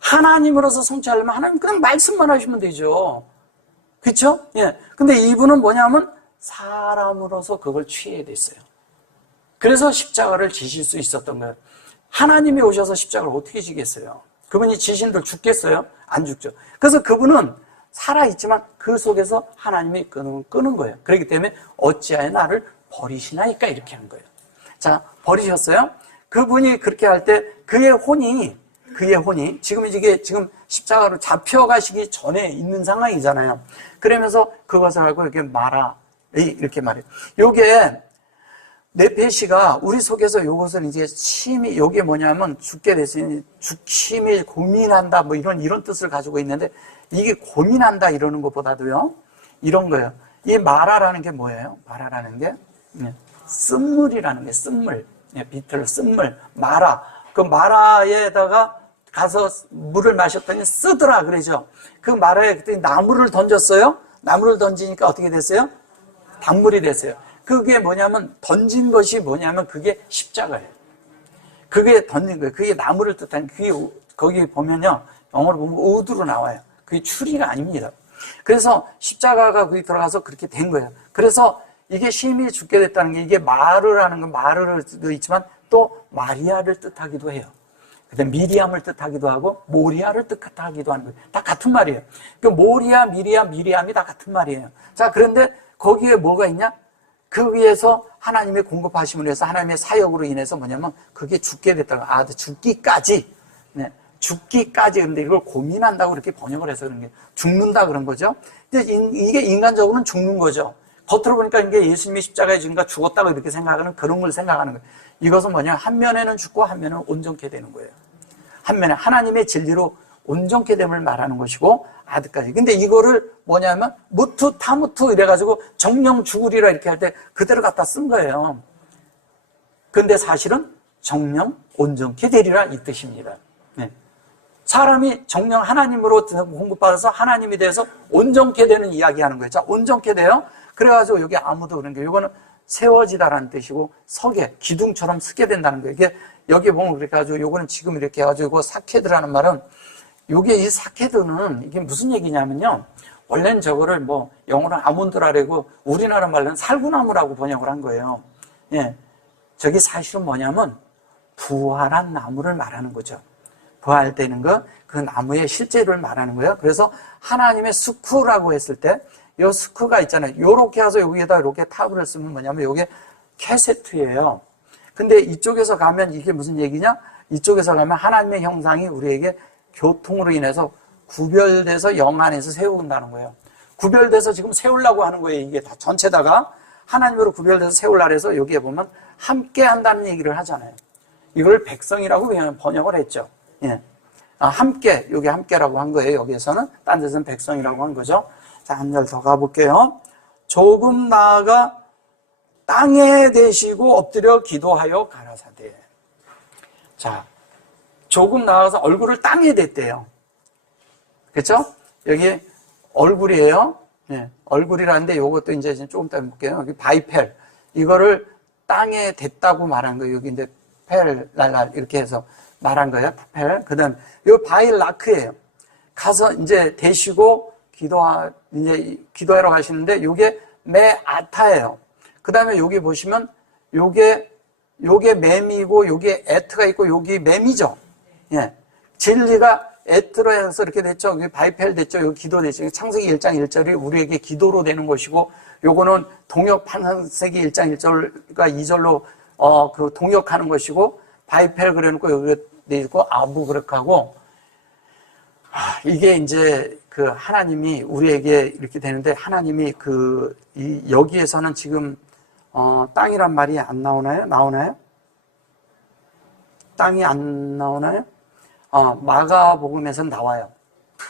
하나님으로서 성취하려면 하나님 그냥 말씀만 하시면 되죠. 그렇죠? 예. 근데 이분은 뭐냐면 사람으로서 그걸 취해야 됐어요. 그래서 십자가를 지실 수 있었던 거예요. 하나님이 오셔서 십자가를 어떻게 지겠어요? 그분이 지신들 죽겠어요? 안 죽죠. 그래서 그분은 살아있지만 그 속에서 하나님이 끄는 거예요. 그렇기 때문에 어찌하여 나를 버리시나이까 이렇게 한 거예요. 자, 버리셨어요? 그분이 그렇게 할 때 그의 혼이 지금 십자가로 잡혀가시기 전에 있는 상황이잖아요. 그러면서 그것을 알고 이렇게 이렇게 말해요. 요게 네페시가 우리 속에서 이것을 이제 심히, 요게 뭐냐면 죽게 됐으니 심히 고민한다 뭐 이런 뜻을 가지고 있는데 이게 고민한다 이러는 것보다도요 이런 거예요. 이 마라라는 게 뭐예요? 마라라는 게 쓴물이라는 게 쓴물, 비틀 쓴물 마라. 그 마라에다가 가서 물을 마셨더니 쓰더라 그러죠. 그 마라에 그때 나무를 던졌어요. 나무를 던지니까 어떻게 됐어요? 단물이 됐어요. 그게 뭐냐면 던진 것이 뭐냐면 그게 십자가예요. 그게 던진 거예요. 그게 나무를 뜻하는 그게 거기 보면요 영어로 보면 우드로 나와요. 그게 추리가 아닙니다. 그래서 십자가가 거기 들어가서 그렇게 된 거예요. 그래서 이게 심히 죽게 됐다는 게 이게 마르 하는 건 마르도 있지만 또 마리아를 뜻하기도 해요. 그다음 미리암을 뜻하기도 하고 모리아를 뜻하기도 하는 거예요. 다 같은 말이에요. 그 모리아, 미리암이 다 같은 말이에요. 자, 그런데 거기에 뭐가 있냐? 그 위에서 하나님의 공급하심을 해서 하나님의 사역으로 인해서 뭐냐면 그게 죽게 됐다고. 아, 죽기까지. 네. 죽기까지. 그런데 이걸 고민한다고 그렇게 번역을 해서 그런 게 죽는다 그런 거죠. 근데 이게 인간적으로는 죽는 거죠. 겉으로 보니까 이게 예수님이 십자가에 죽으니까 죽었다고 이렇게 생각하는 그런 걸 생각하는 거예요. 이것은 뭐냐? 한 면에는 죽고 한 면은 온전케 되는 거예요. 한 면에 하나님의 진리로 온전케 됨을 말하는 것이고 아드까지. 근데 이거를 뭐냐면 무투 타무투 이래가지고 정령 죽으리라 이렇게 할 때 그대로 갖다 쓴 거예요. 근데 사실은 정령 온전케 되리라 이 뜻입니다. 네. 사람이 정령 하나님으로 공급받아서 하나님이 돼서 온전케 되는 이야기 하는 거예요. 자, 온전케 돼요. 그래가지고 여기 아무도 그런 게 이거는 세워지다라는 뜻이고 서게 기둥처럼 서게 된다는 거예요. 이게 여기 보면 그렇게 해가지고 요거는 지금 이렇게 해가지고 사케드라는 말은 요게 이 사케드는 이게 무슨 얘기냐면요. 원래는 저거를 뭐 영어로 아몬드라고 우리나라 말로는 살구나무라고 번역을 한 거예요. 예. 저게 사실은 뭐냐면 부활한 나무를 말하는 거죠. 부활되는 거, 그 나무의 실제를 말하는 거예요. 그래서 하나님의 스쿠라고 했을 때 요 스쿠가 있잖아요. 요렇게 해서 여기에다 이렇게 탑을 쓰면 뭐냐면 요게 캐세트예요. 근데 이쪽에서 가면 이게 무슨 얘기냐? 이쪽에서 가면 하나님의 형상이 우리에게 교통으로 인해서 구별돼서 영 안에서 세운다는 거예요. 구별돼서 지금 세우려고 하는 거예요. 이게 다 전체다가 하나님으로 구별돼서 세우려고 해서 여기에 보면 함께 한다는 얘기를 하잖아요. 이걸 백성이라고 그냥 번역을 했죠. 예. 함께, 여기 함께라고 한 거예요. 여기에서는. 딴 데서는 백성이라고 한 거죠. 자, 한 절 더 가볼게요. 조금 나아가 땅에 대시고 엎드려 기도하여 가라사대. 자, 조금 나아가서 얼굴을 땅에 댔대요. 그렇죠? 여기 얼굴이에요. 네, 얼굴이라는데 이것도 이제 조금 이따 볼게요. 여기 바이펠. 이거를 땅에 댔다고 말한 거예요. 여기 이제 펠, 랄랄 이렇게 해서 말한 거예요. 펠. 그 다음, 요 바일라크예요. 가서 이제 대시고 이제 기도하러 가시는데 요게 메아타예요. 그 다음에 여기 보시면 요게 맴이고 요게 에트가 있고 여기 맴이죠. 예. 진리가 에트로 해서 이렇게 됐죠. 여기 바이펠 됐죠. 여기 기도 됐죠. 창세기 1장 1절이 우리에게 기도로 되는 것이고 요거는 동역 창세기 1장 1절과 2절로 그 동역하는 것이고 바이펠 그래놓고 여기 돼 있고 아부 그렇게 하고 이게 이제 그 하나님이 우리에게 이렇게 되는데 하나님이 여기에서는 지금 땅이란 말이 안 나오나요? 나오나요? 땅이 안 나오나요? 마가복음에서는 나와요.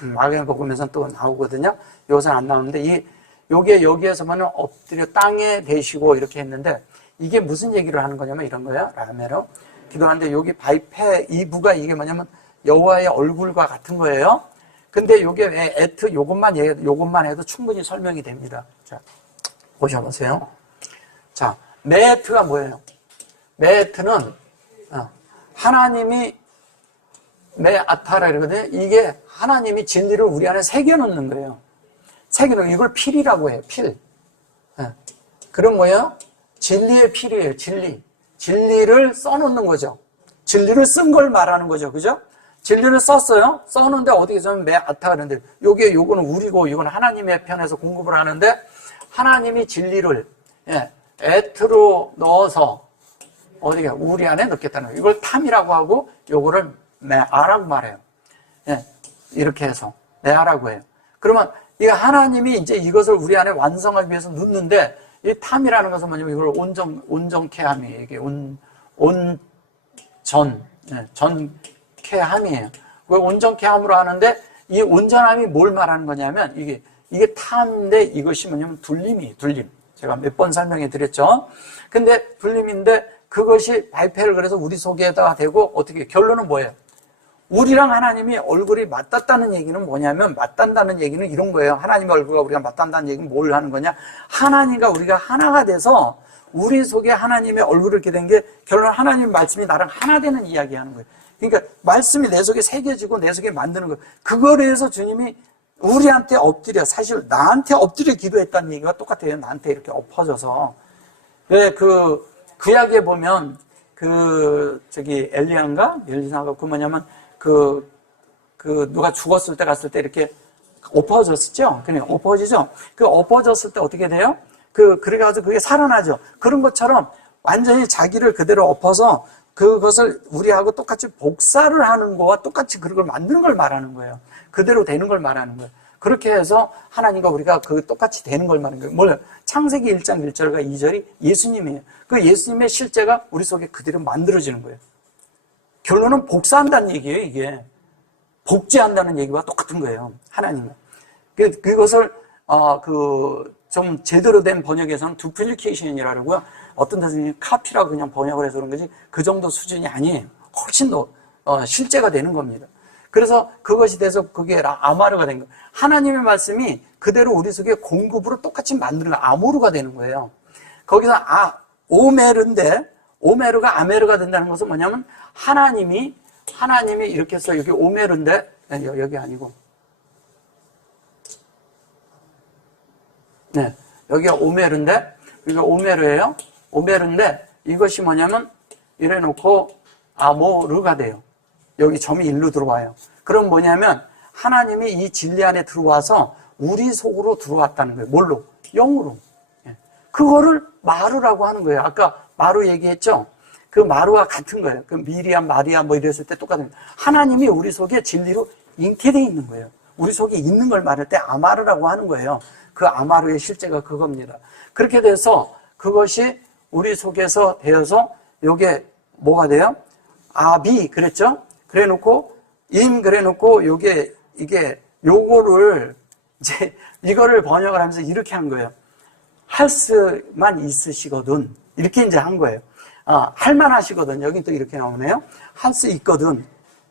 마가복음에서는 또 나오거든요. 여기서는 안 나오는데 요게 여기에서 보면 엎드려 땅에 대시고 이렇게 했는데 이게 무슨 얘기를 하는 거냐면 이런 거예요. 라메로 기도하는데 여기 바이페 이부가 이게 뭐냐면 여호와의 얼굴과 같은 거예요. 근데 요게 왜 요것만 해도 충분히 설명이 됩니다. 자, 보셔보세요. 자, 메에트가 뭐예요? 메에트는 하나님이 메아타라 이러거든요. 이게 하나님이 진리를 우리 안에 새겨놓는 거예요. 새겨놓는 이걸 필이라고 해요. 필. 그런 뭐예요? 진리의 필이에요. 진리를 써놓는 거죠. 진리를 쓴 걸 말하는 거죠. 그죠? 진리를 썼어요. 썼는데 어디에 좀 메아타 그러는데 요거는 우리고 이건 하나님의 편에서 공급을 하는데 하나님이 진리를 에트로 넣어서 어디가 우리 안에 넣겠다는 거예요. 이걸 탐이라고 하고 요거를 메아라고 말해요. 이렇게 해서 메아라고 해요. 그러면 이 하나님이 이제 이것을 우리 안에 완성하기 위해서 넣는데 이 탐이라는 것은 뭐냐면 이걸 온전케 함이에요. 이게 전케 함이에요. 그 온전케 함으로 하는데 이 온전함이 뭘 말하는 거냐면 이게 탐인데 이것이 뭐냐면 둘림. 제가 몇 번 설명해 드렸죠. 근데 둘림인데 그것이 바이페를 그래서 우리 속에다가 되고 어떻게 결론은 뭐예요? 우리랑 하나님이 얼굴이 맞닿다는 얘기는 뭐냐면 맞닿는다는 얘기는 이런 거예요. 하나님의 얼굴과 우리가 맞닿는다는 얘기는 뭘 하는 거냐? 하나님과 우리가 하나가 돼서 우리 속에 하나님의 얼굴을 이렇게 된 게 결론 하나님의 말씀이 나랑 하나 되는 이야기 하는 거예요. 그러니까 말씀이 내 속에 새겨지고 내 속에 만드는 거예요. 그거에 대해서 주님이 우리한테 엎드려, 사실 나한테 엎드려 기도했다는 얘기가 똑같아요. 나한테 이렇게 엎어져서. 왜 구약에 보면 엘리사가 그 뭐냐면 누가 죽었을 때 갔을 때 이렇게 엎어졌었죠? 그냥 엎어지죠? 그 엎어졌을 때 어떻게 돼요? 그래가지고 그게 살아나죠? 그런 것처럼 완전히 자기를 그대로 엎어서 그것을 우리하고 똑같이 복사를 하는 거와 똑같이 그걸 만드는 걸 말하는 거예요. 그대로 되는 걸 말하는 거예요. 그렇게 해서 하나님과 우리가 똑같이 되는 걸 말하는 거예요. 뭐예요? 창세기 1장 1절과 2절이 예수님이에요. 그 예수님의 실제가 우리 속에 그대로 만들어지는 거예요. 결론은 복사한다는 얘기예요, 이게. 복제한다는 얘기와 똑같은 거예요, 하나님은. 그것을, 좀 제대로 된 번역에서는 두플리케이션이라고 그러고요. 어떤 데서는 카피라고 그냥 번역을 해서 그런 거지, 그 정도 수준이 아니에요. 훨씬 더, 실제가 되는 겁니다. 그래서 그것이 돼서 그게 아마르가 된 거예요. 하나님의 말씀이 그대로 우리 속에 공급으로 똑같이 만드는 거예요. 아모르가 되는 거예요. 거기서, 오메르가 아메르가 된다는 것은 뭐냐면, 하나님이 이렇게 해서 여기 오메르인데, 여기 아니고, 네, 여기가 오메르인데, 이거 오메르예요. 오메르인데, 이것이 뭐냐면, 이래 놓고 아모르가 돼요. 여기 점이 일로 들어와요. 그럼 뭐냐면, 하나님이 이 진리 안에 들어와서 우리 속으로 들어왔다는 거예요. 뭘로? 영으로. 그거를 마루라고 하는 거예요. 아까 마루 얘기했죠? 그 마루와 같은 거예요. 그 미리암, 마리아 뭐 이랬을 때 똑같은 거예요. 하나님이 우리 속에 진리로 잉태되어 있는 거예요. 우리 속에 있는 걸 말할 때 아마르라고 하는 거예요. 그 아마르의 실제가 그겁니다. 그렇게 돼서 그것이 우리 속에서 되어서 요게 뭐가 돼요? 아비 그랬죠? 그래 놓고 그래 놓고 요거를 이제 이거를 번역을 하면서 이렇게 한 거예요. 할 수만 있으시거든. 이렇게 이제 한 거예요. 할만하시거든. 여기 또 이렇게 나오네요. 할 수 있거든.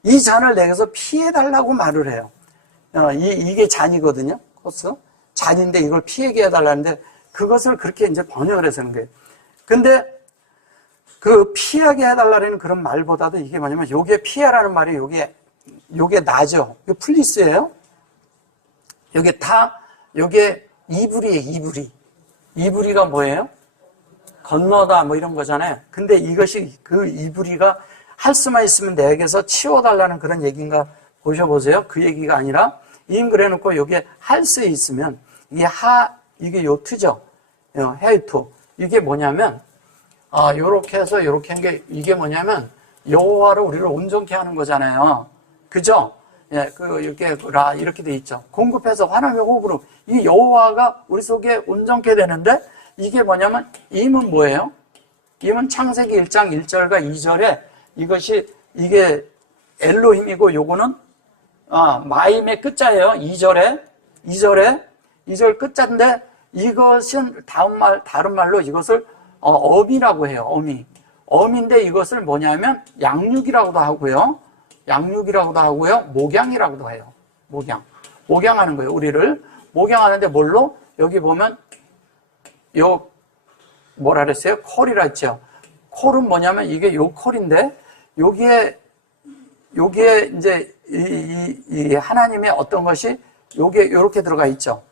이 잔을 내게서 피해달라고 말을 해요. 이게 잔이거든요. 코스. 잔인데 이걸 피하게 해달라는데 그것을 그렇게 이제 번역을 해서 하는 거예요. 근데 그 피하게 해달라는 그런 말보다도 이게 뭐냐면 요게 피하라는 말이 요게 나죠. 이거 플리스예요. 요게 이불이에요. 이불이가 뭐예요? 건너다 뭐 이런 거잖아요. 근데 이것이 그 이불이가 할 수만 있으면 내게서 치워달라는 그런 얘기인가 보셔보세요. 그 얘기가 아니라 그래 놓고 요게 할 수 있으면 이게 요트죠. 헤이토. 이게 뭐냐면 요렇게 해서 요렇게 한 게 이게 뭐냐면 여호와로 우리를 온전케 하는 거잖아요. 그죠? 예, 이렇게 돼 있죠. 공급해서 화나며 호흡으로 이 여호와가 우리 속에 온전케 되는데 이게 뭐냐면 임은 뭐예요? 임은 창세기 1장 1절과 2절에 이게 엘로힘이고 요거는 마임의 끝자예요. 2절 끝자인데 이것은 다른 말로 이것을 어미라고 해요. 어미인데 이것을 뭐냐면 양육이라고도 하고요. 목양이라고도 해요. 목양하는 거예요. 우리를 목양하는데 뭘로? 여기 보면 뭐라 그랬어요? 콜이라 했죠. 콜은 뭐냐면 이게 요 콜인데 여기에 이제 이 하나님의 어떤 것이 요렇게 들어가 있죠.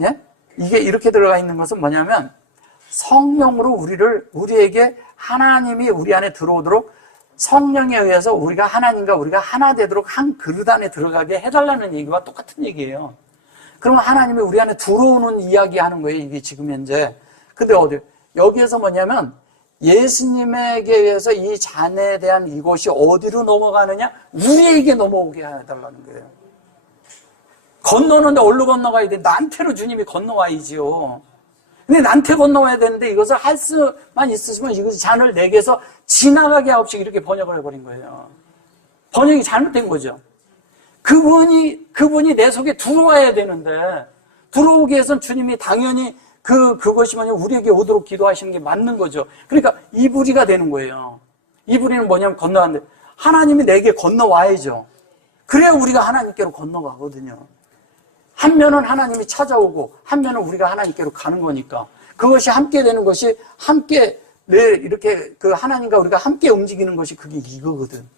예? 이게 이렇게 들어가 있는 것은 뭐냐면 성령으로 우리에게 하나님이 우리 안에 들어오도록 성령에 의해서 우리가 하나님과 우리가 하나 되도록 한 그릇 안에 들어가게 해달라는 얘기와 똑같은 얘기예요. 그러면 하나님이 우리 안에 들어오는 이야기 하는 거예요, 이게 지금 현재. 근데 여기에서 뭐냐면 예수님에게 의해서 이 잔에 대한 이것이 어디로 넘어가느냐? 우리에게 넘어오게 해달라는 거예요. 건너는데 어디로 건너가야 돼? 나한테로 주님이 건너와야지요. 근데 나한테 건너와야 되는데 이것을 할 수만 있으시면 이것이 잔을 내게서 지나가게 하옵시 이렇게 번역을 해버린 거예요. 번역이 잘못된 거죠. 그분이 내 속에 들어와야 되는데 들어오기 위해서는 주님이 당연히 그것이 뭐냐면 우리에게 오도록 기도하시는 게 맞는 거죠. 그러니까 이불이가 되는 거예요. 이불이는 뭐냐면 건너가는데 하나님이 내게 건너와야죠. 그래야 우리가 하나님께로 건너가거든요. 한 면은 하나님이 찾아오고 한 면은 우리가 하나님께로 가는 거니까 그것이 함께 되는 것이 함께 이렇게 하나님과 우리가 함께 움직이는 것이 그게 이거거든.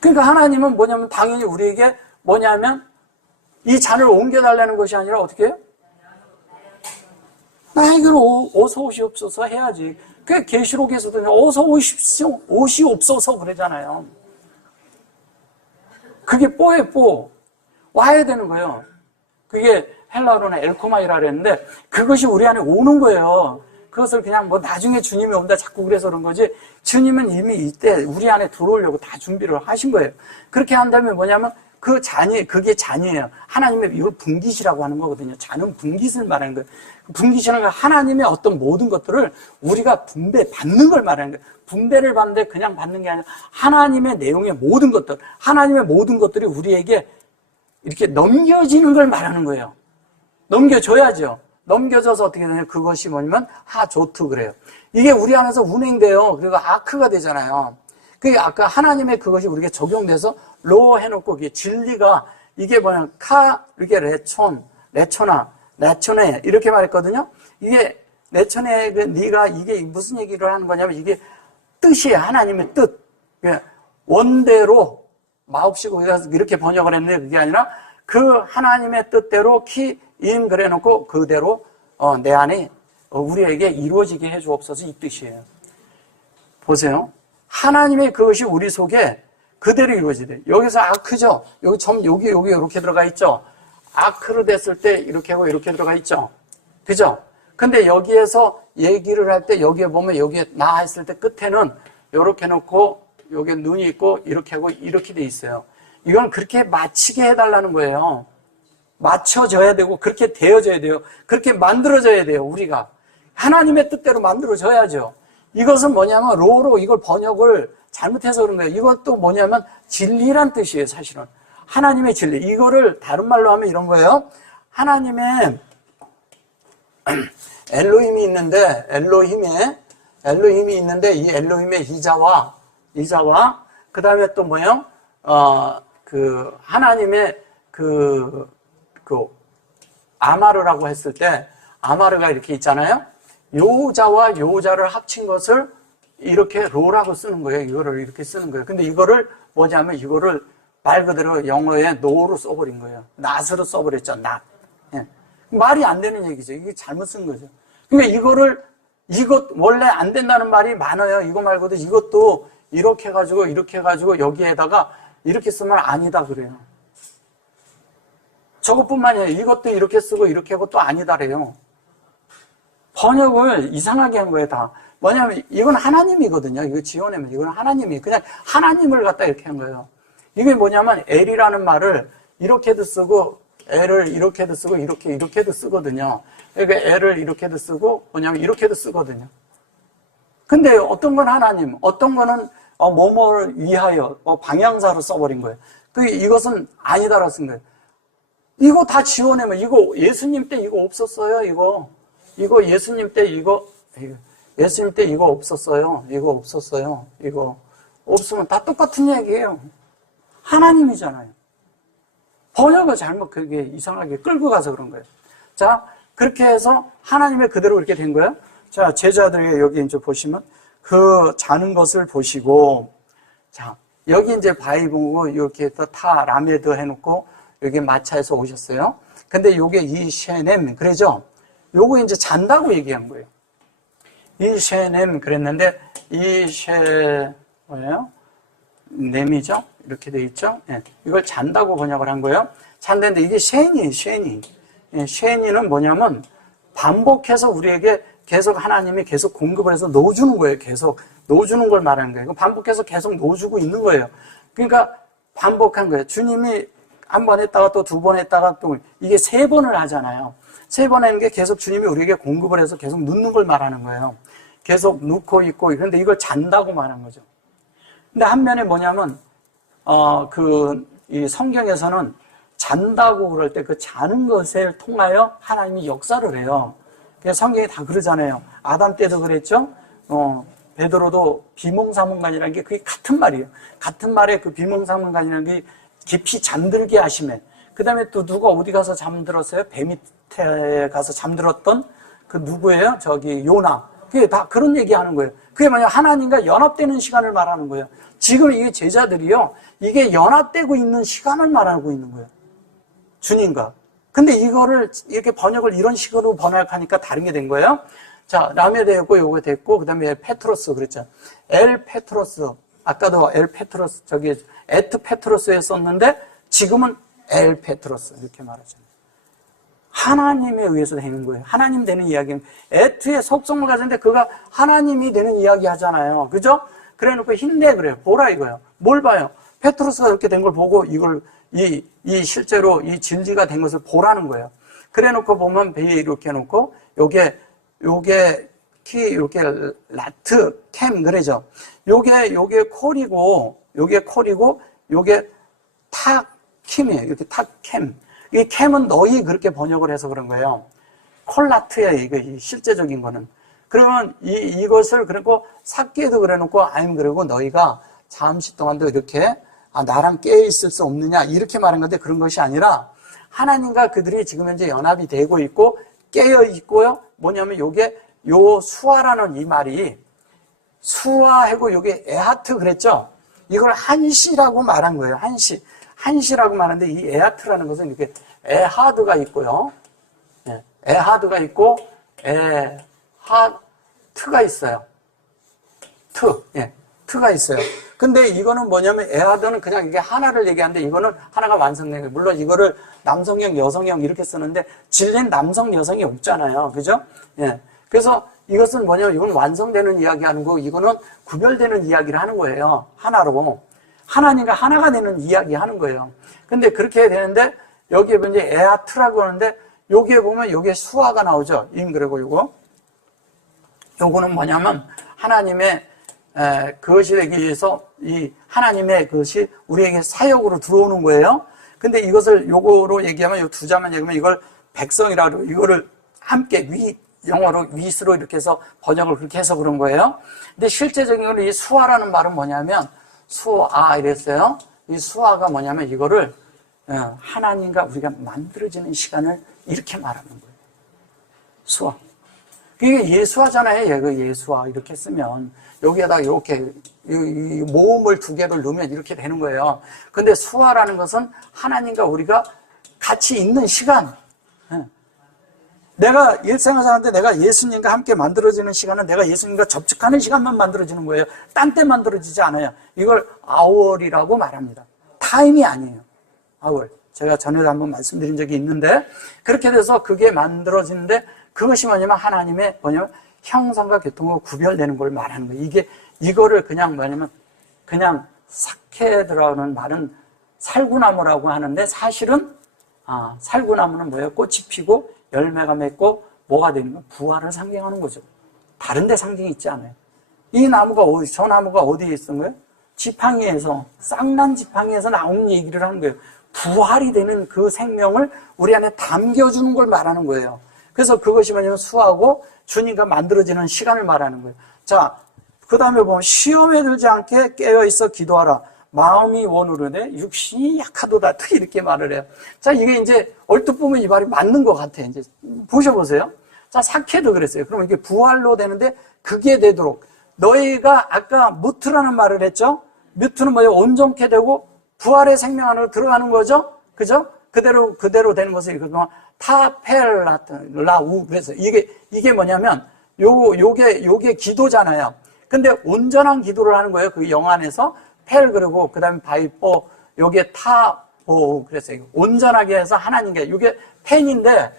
그러니까 하나님은 뭐냐면 당연히 우리에게 뭐냐면 이 잔을 옮겨달라는 것이 아니라 어떻게 해요? 나에게로 어서 오시옵소서 해야지. 그 계시록에서도 어서 오시옵소서 그러잖아요. 그게 뽀에 뽀. 와야 되는 거예요. 그게 헬라어로는 엘코마이라 그랬는데 그것이 우리 안에 오는 거예요. 그것을 그냥 뭐 나중에 주님이 온다 자꾸 그래서 그런 거지, 주님은 이미 이때 우리 안에 들어오려고 다 준비를 하신 거예요. 그렇게 한다면 뭐냐면 그게 잔이에요. 하나님의 이걸 분깃이라고 하는 거거든요. 잔은 분깃을 말하는 거예요. 분깃이라는 건 하나님의 어떤 모든 것들을 우리가 받는 걸 말하는 거예요. 분배를 받는데 그냥 받는 게 아니라 하나님의 내용의 모든 것들, 하나님의 모든 것들이 우리에게 이렇게 넘겨지는 걸 말하는 거예요. 넘겨줘야죠. 넘겨져서 어떻게 되냐면 그것이 뭐냐면 하조트 그래요. 이게 우리 안에서 운행돼요. 그리고 아크가 되잖아요. 그게 아까 하나님의 그것이 우리에게 적용돼서 로 해놓고 이게 진리가 이게 뭐냐면 이렇게 레초네 이렇게 말했거든요. 이게 레초네 네가 이게 무슨 얘기를 하는 거냐면 이게 뜻이에요. 하나님의 뜻. 원대로 마옵시고 이렇게 번역을 했는데 그게 아니라 그 하나님의 뜻대로 키임 그래놓고 그대로 내 안에 우리에게 이루어지게 해주옵소서 이 뜻이에요. 보세요. 하나님의 그것이 우리 속에 그대로 이루어지대. 여기서 아크죠. 여기 이렇게 들어가 있죠. 아크로 됐을 때 이렇게 하고 이렇게 들어가 있죠. 그죠? 근데 여기에서 얘기를 할 때 여기에 보면 여기에 나 했을 때 끝에는 이렇게 놓고 여기에 눈이 있고 이렇게 하고 이렇게 돼 있어요. 이건 그렇게 맞추게 해달라는 거예요. 맞춰져야 되고 그렇게 되어져야 돼요. 그렇게 만들어져야 돼요. 우리가 하나님의 뜻대로 만들어져야죠. 이것은 뭐냐면 로로 이걸 번역을 잘못해서 그런 거예요. 이것도 뭐냐면 진리란 뜻이에요. 사실은 하나님의 진리. 이거를 다른 말로 하면 이런 거예요. 하나님의 엘로힘이 있는데 엘로힘이 있는데 이 엘로힘의 이자와 그 다음에 또 뭐예요? 그 하나님의 그 아마르라고 했을 때 아마르가 이렇게 있잖아요. 요자와 요자를 합친 것을 이렇게 로라고 쓰는 거예요. 이거를 이렇게 쓰는 거예요. 근데 이거를 뭐냐면 이거를 말 그대로 영어에 노로 써버린 거예요. 낫으로 써버렸죠. 낫. 예. 말이 안 되는 얘기죠. 이게 잘못 쓴 거죠. 그러니까 이것 원래 안 된다는 말이 많아요. 이거 말고도 이것도 이렇게 해가지고 여기에다가 이렇게 쓰면 아니다 그래요. 저것뿐만이 아니라 이것도 이렇게 쓰고 이렇게 하고 또 아니다래요. 번역을 이상하게 한 거예요, 다. 뭐냐면 이건 하나님이거든요. 이거 지어내면 이건 하나님이 그냥 하나님을 갖다 이렇게 한 거예요. 이게 뭐냐면 엘이라는 말을 이렇게도 쓰고 엘을 이렇게도 쓰고 이렇게도 쓰거든요. 그러니까 엘을 이렇게도 쓰고 뭐냐면 이렇게도 쓰거든요. 근데 어떤 건 하나님, 어떤 거는 뭐뭐를 위하여 방향사로 써버린 거예요. 이것은 아니다라고 쓴 거예요. 이거 다 지워내면 이거 예수님 때 이거 없었어요. 이거 예수님 때 이거 없었어요. 이거 없으면 다 똑같은 얘기예요. 하나님이잖아요. 번역을 잘못 그게 이상하게 끌고 가서 그런 거예요. 자, 그렇게 해서 하나님의 그대로 그렇게 된 거예요. 자, 제자들이 여기 이제 보시면 그 자는 것을 보시고, 자, 여기 이제 바이브고 이렇게 타 라메드 해놓고 여기 마차에서 오셨어요. 근데 요게 이셰넴 그러죠? 요거 이제 잔다고 얘기한 거예요. 이셰넴 그랬는데 뭐예요? 넴이죠? 이렇게 돼 있죠? 네. 이걸 잔다고 번역을 한 거예요. 잔다는데 이게 쉔이는 뭐냐면 반복해서 우리에게 계속 하나님이 계속 공급을 해서 넣어주는 거예요. 계속 넣어주는 걸 말하는 거예요. 반복해서 계속 넣어주고 있는 거예요. 그러니까 반복한 거예요. 주님이 한 번 했다가 또 두 번 했다가 또 이게 세 번을 하잖아요. 세 번 하는 게 계속 주님이 우리에게 공급을 해서 계속 넣는 걸 말하는 거예요. 계속 넣고 있고 그런데 이걸 잔다고 말하는 거죠. 근데 한 면에 뭐냐면 이 성경에서는 잔다고 그럴 때 그 자는 것을 통하여 하나님이 역사를 해요. 그래서 성경이 다 그러잖아요. 아담 때도 그랬죠. 베드로도 비몽사몽간이라는 게 그게 같은 말이에요. 같은 말에 그 비몽사몽간이라는 게 깊이 잠들게 하심에. 그 다음에 또 누가 어디 가서 잠들었어요? 배 밑에 가서 잠들었던 그 누구예요? 저기 요나. 그게 다 그런 얘기 하는 거예요. 그게 뭐냐? 하나님과 연합되는 시간을 말하는 거예요. 지금 이 제자들이요. 이게 연합되고 있는 시간을 말하고 있는 거예요. 주님과. 근데 이거를 이렇게 번역을 이런 식으로 번역하니까 다른 게 된 거예요. 자, 라메 되었고, 요거 됐고, 그 다음에 페트로스 그랬죠. 엘 페트로스. 아까도 엘 페트로스, 저기, 에트 페트로스에 썼는데, 지금은 엘 페트로스. 이렇게 말하잖아요. 하나님에 의해서 되는 거예요. 하나님 되는 이야기는. 에트의 속성을 가졌는데, 그가 하나님이 되는 이야기 하잖아요. 그죠? 그래 놓고 힌데 그래요. 보라 이거예요. 뭘 봐요? 페트로스가 이렇게 된 걸 보고, 이걸, 실제로 이 진리가 된 것을 보라는 거예요. 그래 놓고 보면, 배 이렇게 해놓고, 요게 이렇게 라트, 캠, 그러죠. 요게 콜이고, 요게 탁, 캠이에요. 이렇게 탁, 캠. 이 캠은 너희 그렇게 번역을 해서 그런 거예요. 콜라트예요, 이거, 실제적인 거는. 그러면 이것을 그리고 삭기에도 그래 놓고, 아임 그러고 너희가 잠시 동안도 이렇게, 나랑 깨어있을 수 없느냐, 이렇게 말한 건데 그런 것이 아니라, 하나님과 그들이 지금 현재 연합이 되고 있고, 깨어있고요. 뭐냐면 요 수아라는 이 말이 수아하고 요게 에하트 그랬죠? 이걸 한시라고 말한 거예요. 한시라고 말하는데 이 에하트라는 것은 이렇게 에하드가 있고요. 에하드가 있고 에하트가 있어요. 트가 있어요. 근데 이거는 뭐냐면 에하드는 그냥 이게 하나를 얘기하는데 이거는 하나가 완성된 거예요. 물론 이거를 남성형, 여성형 이렇게 쓰는데 진리는 남성, 여성이 없잖아요. 그죠? 그래서 이것은 뭐냐면 이건 완성되는 이야기 하는 거고 이거는 구별되는 이야기를 하는 거예요. 하나로. 하나님과 하나가 되는 이야기 하는 거예요. 근데 그렇게 해야 되는데 여기에 보면 이제 에하트라고 하는데 여기에 보면 여기에 수화가 나오죠. 그리고 요거는 뭐냐면 하나님의 그것이 되기 위해서 이 하나님의 그것이 우리에게 사역으로 들어오는 거예요. 근데 이것을 요거로 얘기하면 요 두 자만 얘기하면 이걸 백성이라고 이거를 함께 영어로 위스로 이렇게 해서 번역을 그렇게 해서 그런 거예요. 근데 실제적인 건 이 수아라는 말은 뭐냐면 수아 이랬어요. 이 수아가 뭐냐면 이거를 하나님과 우리가 만들어지는 시간을 이렇게 말하는 거예요. 수아. 그게 예수화잖아요. 예수화 이렇게 쓰면 여기에다가 이렇게 이 모음을 두 개를 넣으면 이렇게 되는 거예요. 근데 수화라는 것은 하나님과 우리가 같이 있는 시간. 내가 일생을 사는데 내가 예수님과 함께 만들어지는 시간은 내가 예수님과 접촉하는 시간만 만들어지는 거예요. 딴 때 만들어지지 않아요. 이걸 아월이라고 말합니다. 타임이 아니에요. 아월. 제가 전에도 한번 말씀드린 적이 있는데 그렇게 돼서 그게 만들어지는데 그것이 뭐냐면 하나님의 형상과 교통으로 구별되는 걸 말하는 거예요. 이거를 그냥 그냥 사케드라는 말은 살구나무라고 하는데 사실은 살구나무는 뭐예요? 꽃이 피고 열매가 맺고 뭐가 되는 거예요? 부활을 상징하는 거죠. 다른 데 상징이 있지 않아요. 이 나무가 저 나무가 어디에 있는 거예요? 지팡이에서 쌍난 지팡이에서 나온 얘기를 하는 거예요. 부활이 되는 그 생명을 우리 안에 담겨주는 걸 말하는 거예요. 그래서 그것이 뭐냐면 수하고 주님과 만들어지는 시간을 말하는 거예요. 자, 그 다음에 보면 시험에 들지 않게 깨어있어 기도하라. 마음이 원으로되 육신이 약하도다. 이렇게 말을 해요. 자, 이게 이제 얼핏 보면 이 말이 맞는 것 같아요. 이제 보셔보세요. 자, 사케도 그랬어요. 그러면 이게 부활로 되는데 그게 되도록 너희가 아까 무트라는 말을 했죠. 무트는 뭐예요? 온전케 되고 부활의 생명 안으로 들어가는 거죠. 그죠? 그대로 되는 것을 이거는 타펠라우. 그래서 이게 뭐냐면 요게 기도잖아요. 근데 온전한 기도를 하는 거예요. 그 영안에서 펠 그리고 그다음에 바이포 요게 타보 그래서 온전하게 해서 하나님께 요게 펜인데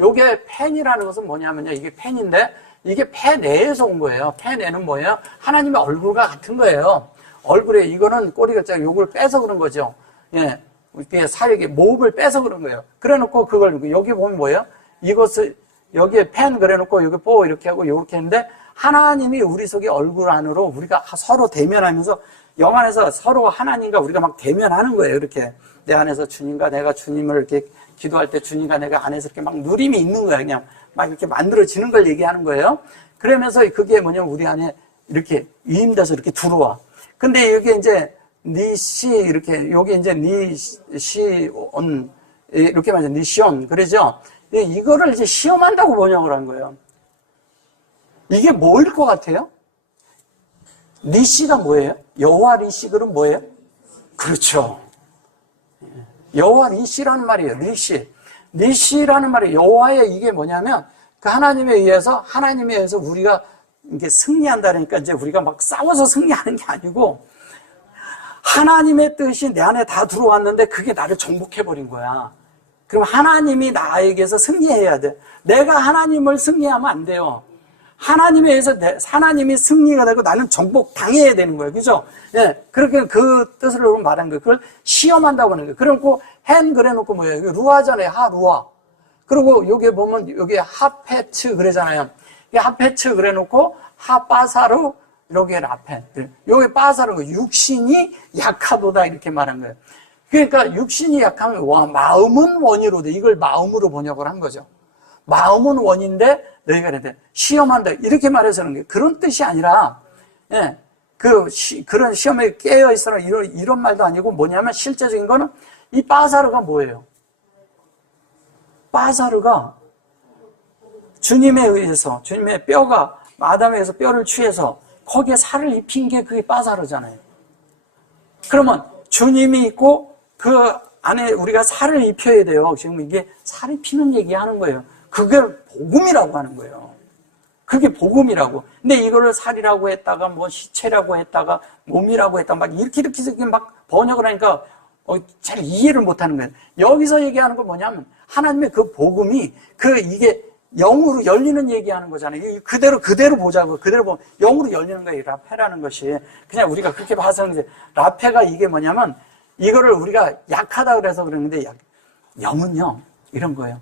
요게 펜이라는 것은 뭐냐면요. 이게 펜인데 이게 폐 내에서 온 거예요. 폐 내는 뭐예요? 하나님의 얼굴과 같은 거예요. 얼굴에 이거는 꼬리가 짝 요걸 빼서 그런 거죠. 예. 이게 사역의 모읍을 빼서 그런 거예요. 그래 놓고 그걸 여기 보면 뭐예요? 이것을 여기에 펜 그래 놓고 여기 뽀 이렇게 하고 이렇게 했는데 하나님이 우리 속에 얼굴 안으로 우리가 서로 대면하면서 영 안에서 서로 하나님과 우리가 막 대면하는 거예요. 이렇게 내 안에서 주님과 내가 주님을 이렇게 기도할 때 주님과 내가 안에서 이렇게 막 누림이 있는 거야. 그냥 막 이렇게 만들어지는 걸 얘기하는 거예요. 그러면서 그게 뭐냐면 우리 안에 이렇게 위임돼서 이렇게 들어와. 근데 여기 이제 니시 이렇게 여기 이제 니시온 이렇게 말하죠. 니시온 그러죠. 이거를 이제 시험한다고 번역을 한 거예요. 이게 뭐일 것 같아요? 니시가 뭐예요? 여호와 니시 그럼 뭐예요? 그렇죠. 여호와 니시라는 말이에요. 니시라는 말이 여호와의 이게 뭐냐면 그 하나님에 의해서 우리가 이게 승리한다니까 이제 우리가 막 싸워서 승리하는 게 아니고 하나님의 뜻이 내 안에 다 들어왔는데 그게 나를 정복해버린 거야. 그럼 하나님이 나에게서 승리해야 돼. 내가 하나님을 승리하면 안 돼요. 하나님에 의해서 하나님이 승리가 되고 나는 정복당해야 되는 거예요. 그죠? 예. 그렇게 그 뜻을 말한 거예요. 그걸 시험한다고 하는 거예요. 그래놓고 헨 그래놓고 뭐예요? 루아잖아요. 루아. 그리고 여기 보면 여기 하페츠 그러잖아요. 하페츠 그래놓고 하빠사루 여기에 라펜. 여기 빠사루 육신이 약하도다 이렇게 말한 거예요. 그러니까 육신이 약하면 마음은 원이로 돼. 이걸 마음으로 번역을 한 거죠. 마음은 원인데 너희가 이렇게 시험한다 이렇게 말해서 그런 게 그런 뜻이 아니라 예, 그런 시험에 깨어 있어라 이런 말도 아니고 뭐냐면 실제적인 거는 이 빠사르가 뭐예요? 빠사르가 주님에 의해서 주님의 뼈가 아담에 의해서 뼈를 취해서 거기에 살을 입힌 게 그게 빠사르잖아요. 그러면 주님이 있고 그 안에 우리가 살을 입혀야 돼요. 지금 이게 살 입히는 얘기하는 거예요. 그게 복음이라고 하는 거예요. 그게 복음이라고. 근데 이거를 살이라고 했다가 뭐 시체라고 했다가 몸이라고 했다가 막 이렇게 막 번역을 하니까 잘 이해를 못 하는 거예요. 여기서 얘기하는 건 뭐냐면 하나님의 그 복음이 이게 영으로 열리는 얘기하는 거잖아요. 그대로 보자고. 그대로 보면 영으로 열리는 거예요. 라페라는 것이. 그냥 우리가 그렇게 봐서는 이제 라페가 이게 뭐냐면 이거를 우리가 약하다 그래서 그러는데 영은요. 이런 거예요.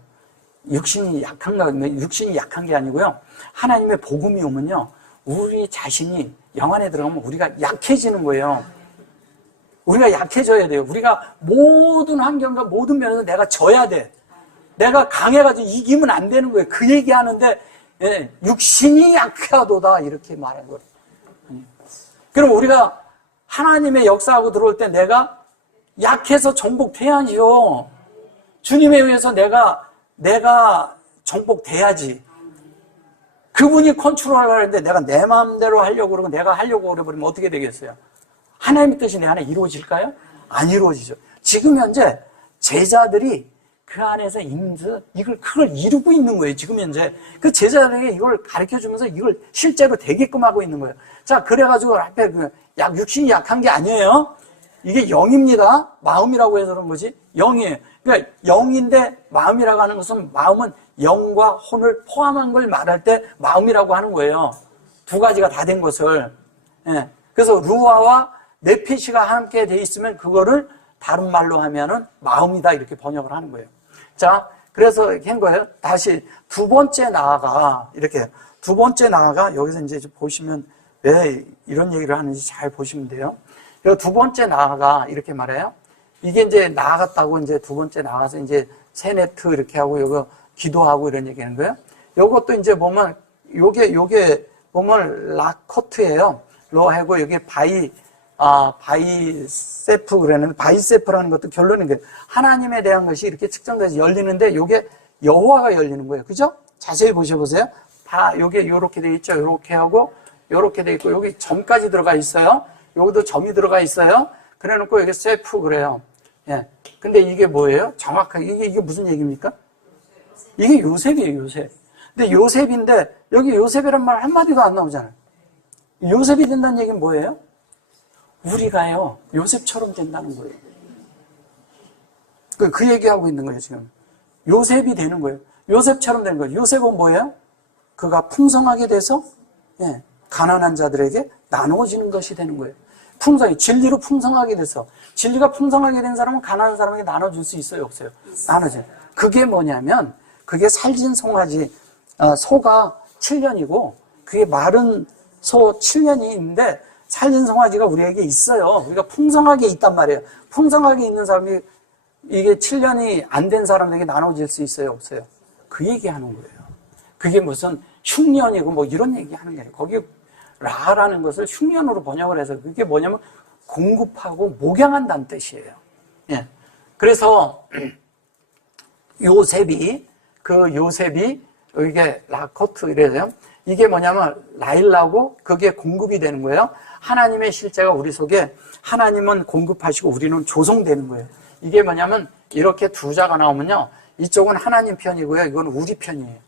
육신이 약한 게 아니고요. 하나님의 복음이 오면요. 우리 자신이 영 안에 들어가면 우리가 약해지는 거예요. 우리가 약해져야 돼요. 우리가 모든 환경과 모든 면에서 내가 져야 돼. 내가 강해가지고 이기면 안 되는 거예요. 그 얘기하는데 예, 육신이 약하도다 이렇게 말한 거예요. 그럼 우리가 하나님의 역사하고 들어올 때 내가 약해서 정복돼야죠. 주님에 의해서 내가 정복돼야지. 그분이 컨트롤하려고 하는데 내가 내 마음대로 하려고 그러고 내가 하려고 그래버리면 어떻게 되겠어요? 하나님의 뜻이 내 안에 이루어질까요? 안 이루어지죠. 지금 현재 제자들이 그 안에서 그걸 이루고 있는 거예요. 지금 현재. 그 제자들에게 이걸 가르쳐 주면서 이걸 실제로 되게끔 하고 있는 거예요. 자, 그래가지고 앞에 육신이 약한 게 아니에요. 이게 영입니다. 마음이라고 해서 그런 거지. 영이에요. 그러니까 영인데 마음이라고 하는 것은 마음은 영과 혼을 포함한 걸 말할 때 마음이라고 하는 거예요. 두 가지가 다 된 것을. 예. 그래서 루아와 네페시가 함께 돼 있으면 그거를 다른 말로 하면은 마음이다 이렇게 번역을 하는 거예요. 자, 그래서 한 거예요. 다시 두 번째 나아가 이렇게 두 번째 나아가 여기서 이제 보시면 왜 이런 얘기를 하는지 잘 보시면 돼요. 두 번째 나아가 이렇게 말해요. 이게 이제 나아갔다고 이제 두 번째 나가서 이제 세네트 이렇게 하고 요거 기도하고 이런 얘기 하는 거예요. 요것도 이제 보면 요게 보면 라커트예요. 로하고 여기 바이세프 그랬는데 바이세프라는 것도 결론인 거예요. 하나님에 대한 것이 이렇게 측정돼서 열리는데 요게 여호와가 열리는 거예요. 그죠? 자세히 보셔보세요. 다 요게 요렇게 돼 있죠. 요렇게 하고 요렇게 돼 있고 여기 점까지 들어가 있어요. 여기도 점이 들어가 있어요. 그래 놓고 여기 세프 그래요. 예. 근데 이게 뭐예요? 정확하게 이게 무슨 얘기입니까? 이게 요셉이에요, 요셉. 근데 요셉인데 여기 요셉이란 말 한마디도 안 나오잖아요. 요셉이 된다는 얘기는 뭐예요? 우리가요, 요셉처럼 된다는 거예요. 그 얘기하고 있는 거예요, 지금. 요셉이 되는 거예요. 요셉처럼 되는 거예요. 요셉은 뭐예요? 그가 풍성하게 돼서, 예, 가난한 자들에게 나누어지는 것이 되는 거예요. 진리로 풍성하게 돼서. 진리가 풍성하게 된 사람은 가난한 사람에게 나눠줄 수 있어요, 없어요? 나눠져요. 그게 뭐냐면, 그게 살진 송아지, 소가 7년이고, 그게 마른 소 7년이 있는데, 살진 송아지가 우리에게 있어요. 우리가 풍성하게 있단 말이에요. 풍성하게 있는 사람이 이게 7년이 안 된 사람에게 나눠질 수 있어요, 없어요? 그 얘기하는 거예요. 그게 무슨 흉년이고 뭐 이런 얘기하는 거예요. 거기 라라는 것을 흉년으로 번역을 해서 그게 뭐냐면 공급하고 목양한다는 뜻이에요. 예. 그래서 요셉이 이게 라코트 이래서요. 이게 뭐냐면 라일라고 그게 공급이 되는 거예요. 하나님의 실제가 우리 속에 하나님은 공급하시고 우리는 조성되는 거예요. 이게 뭐냐면 이렇게 두 자가 나오면요. 이쪽은 하나님 편이고요. 이건 우리 편이에요.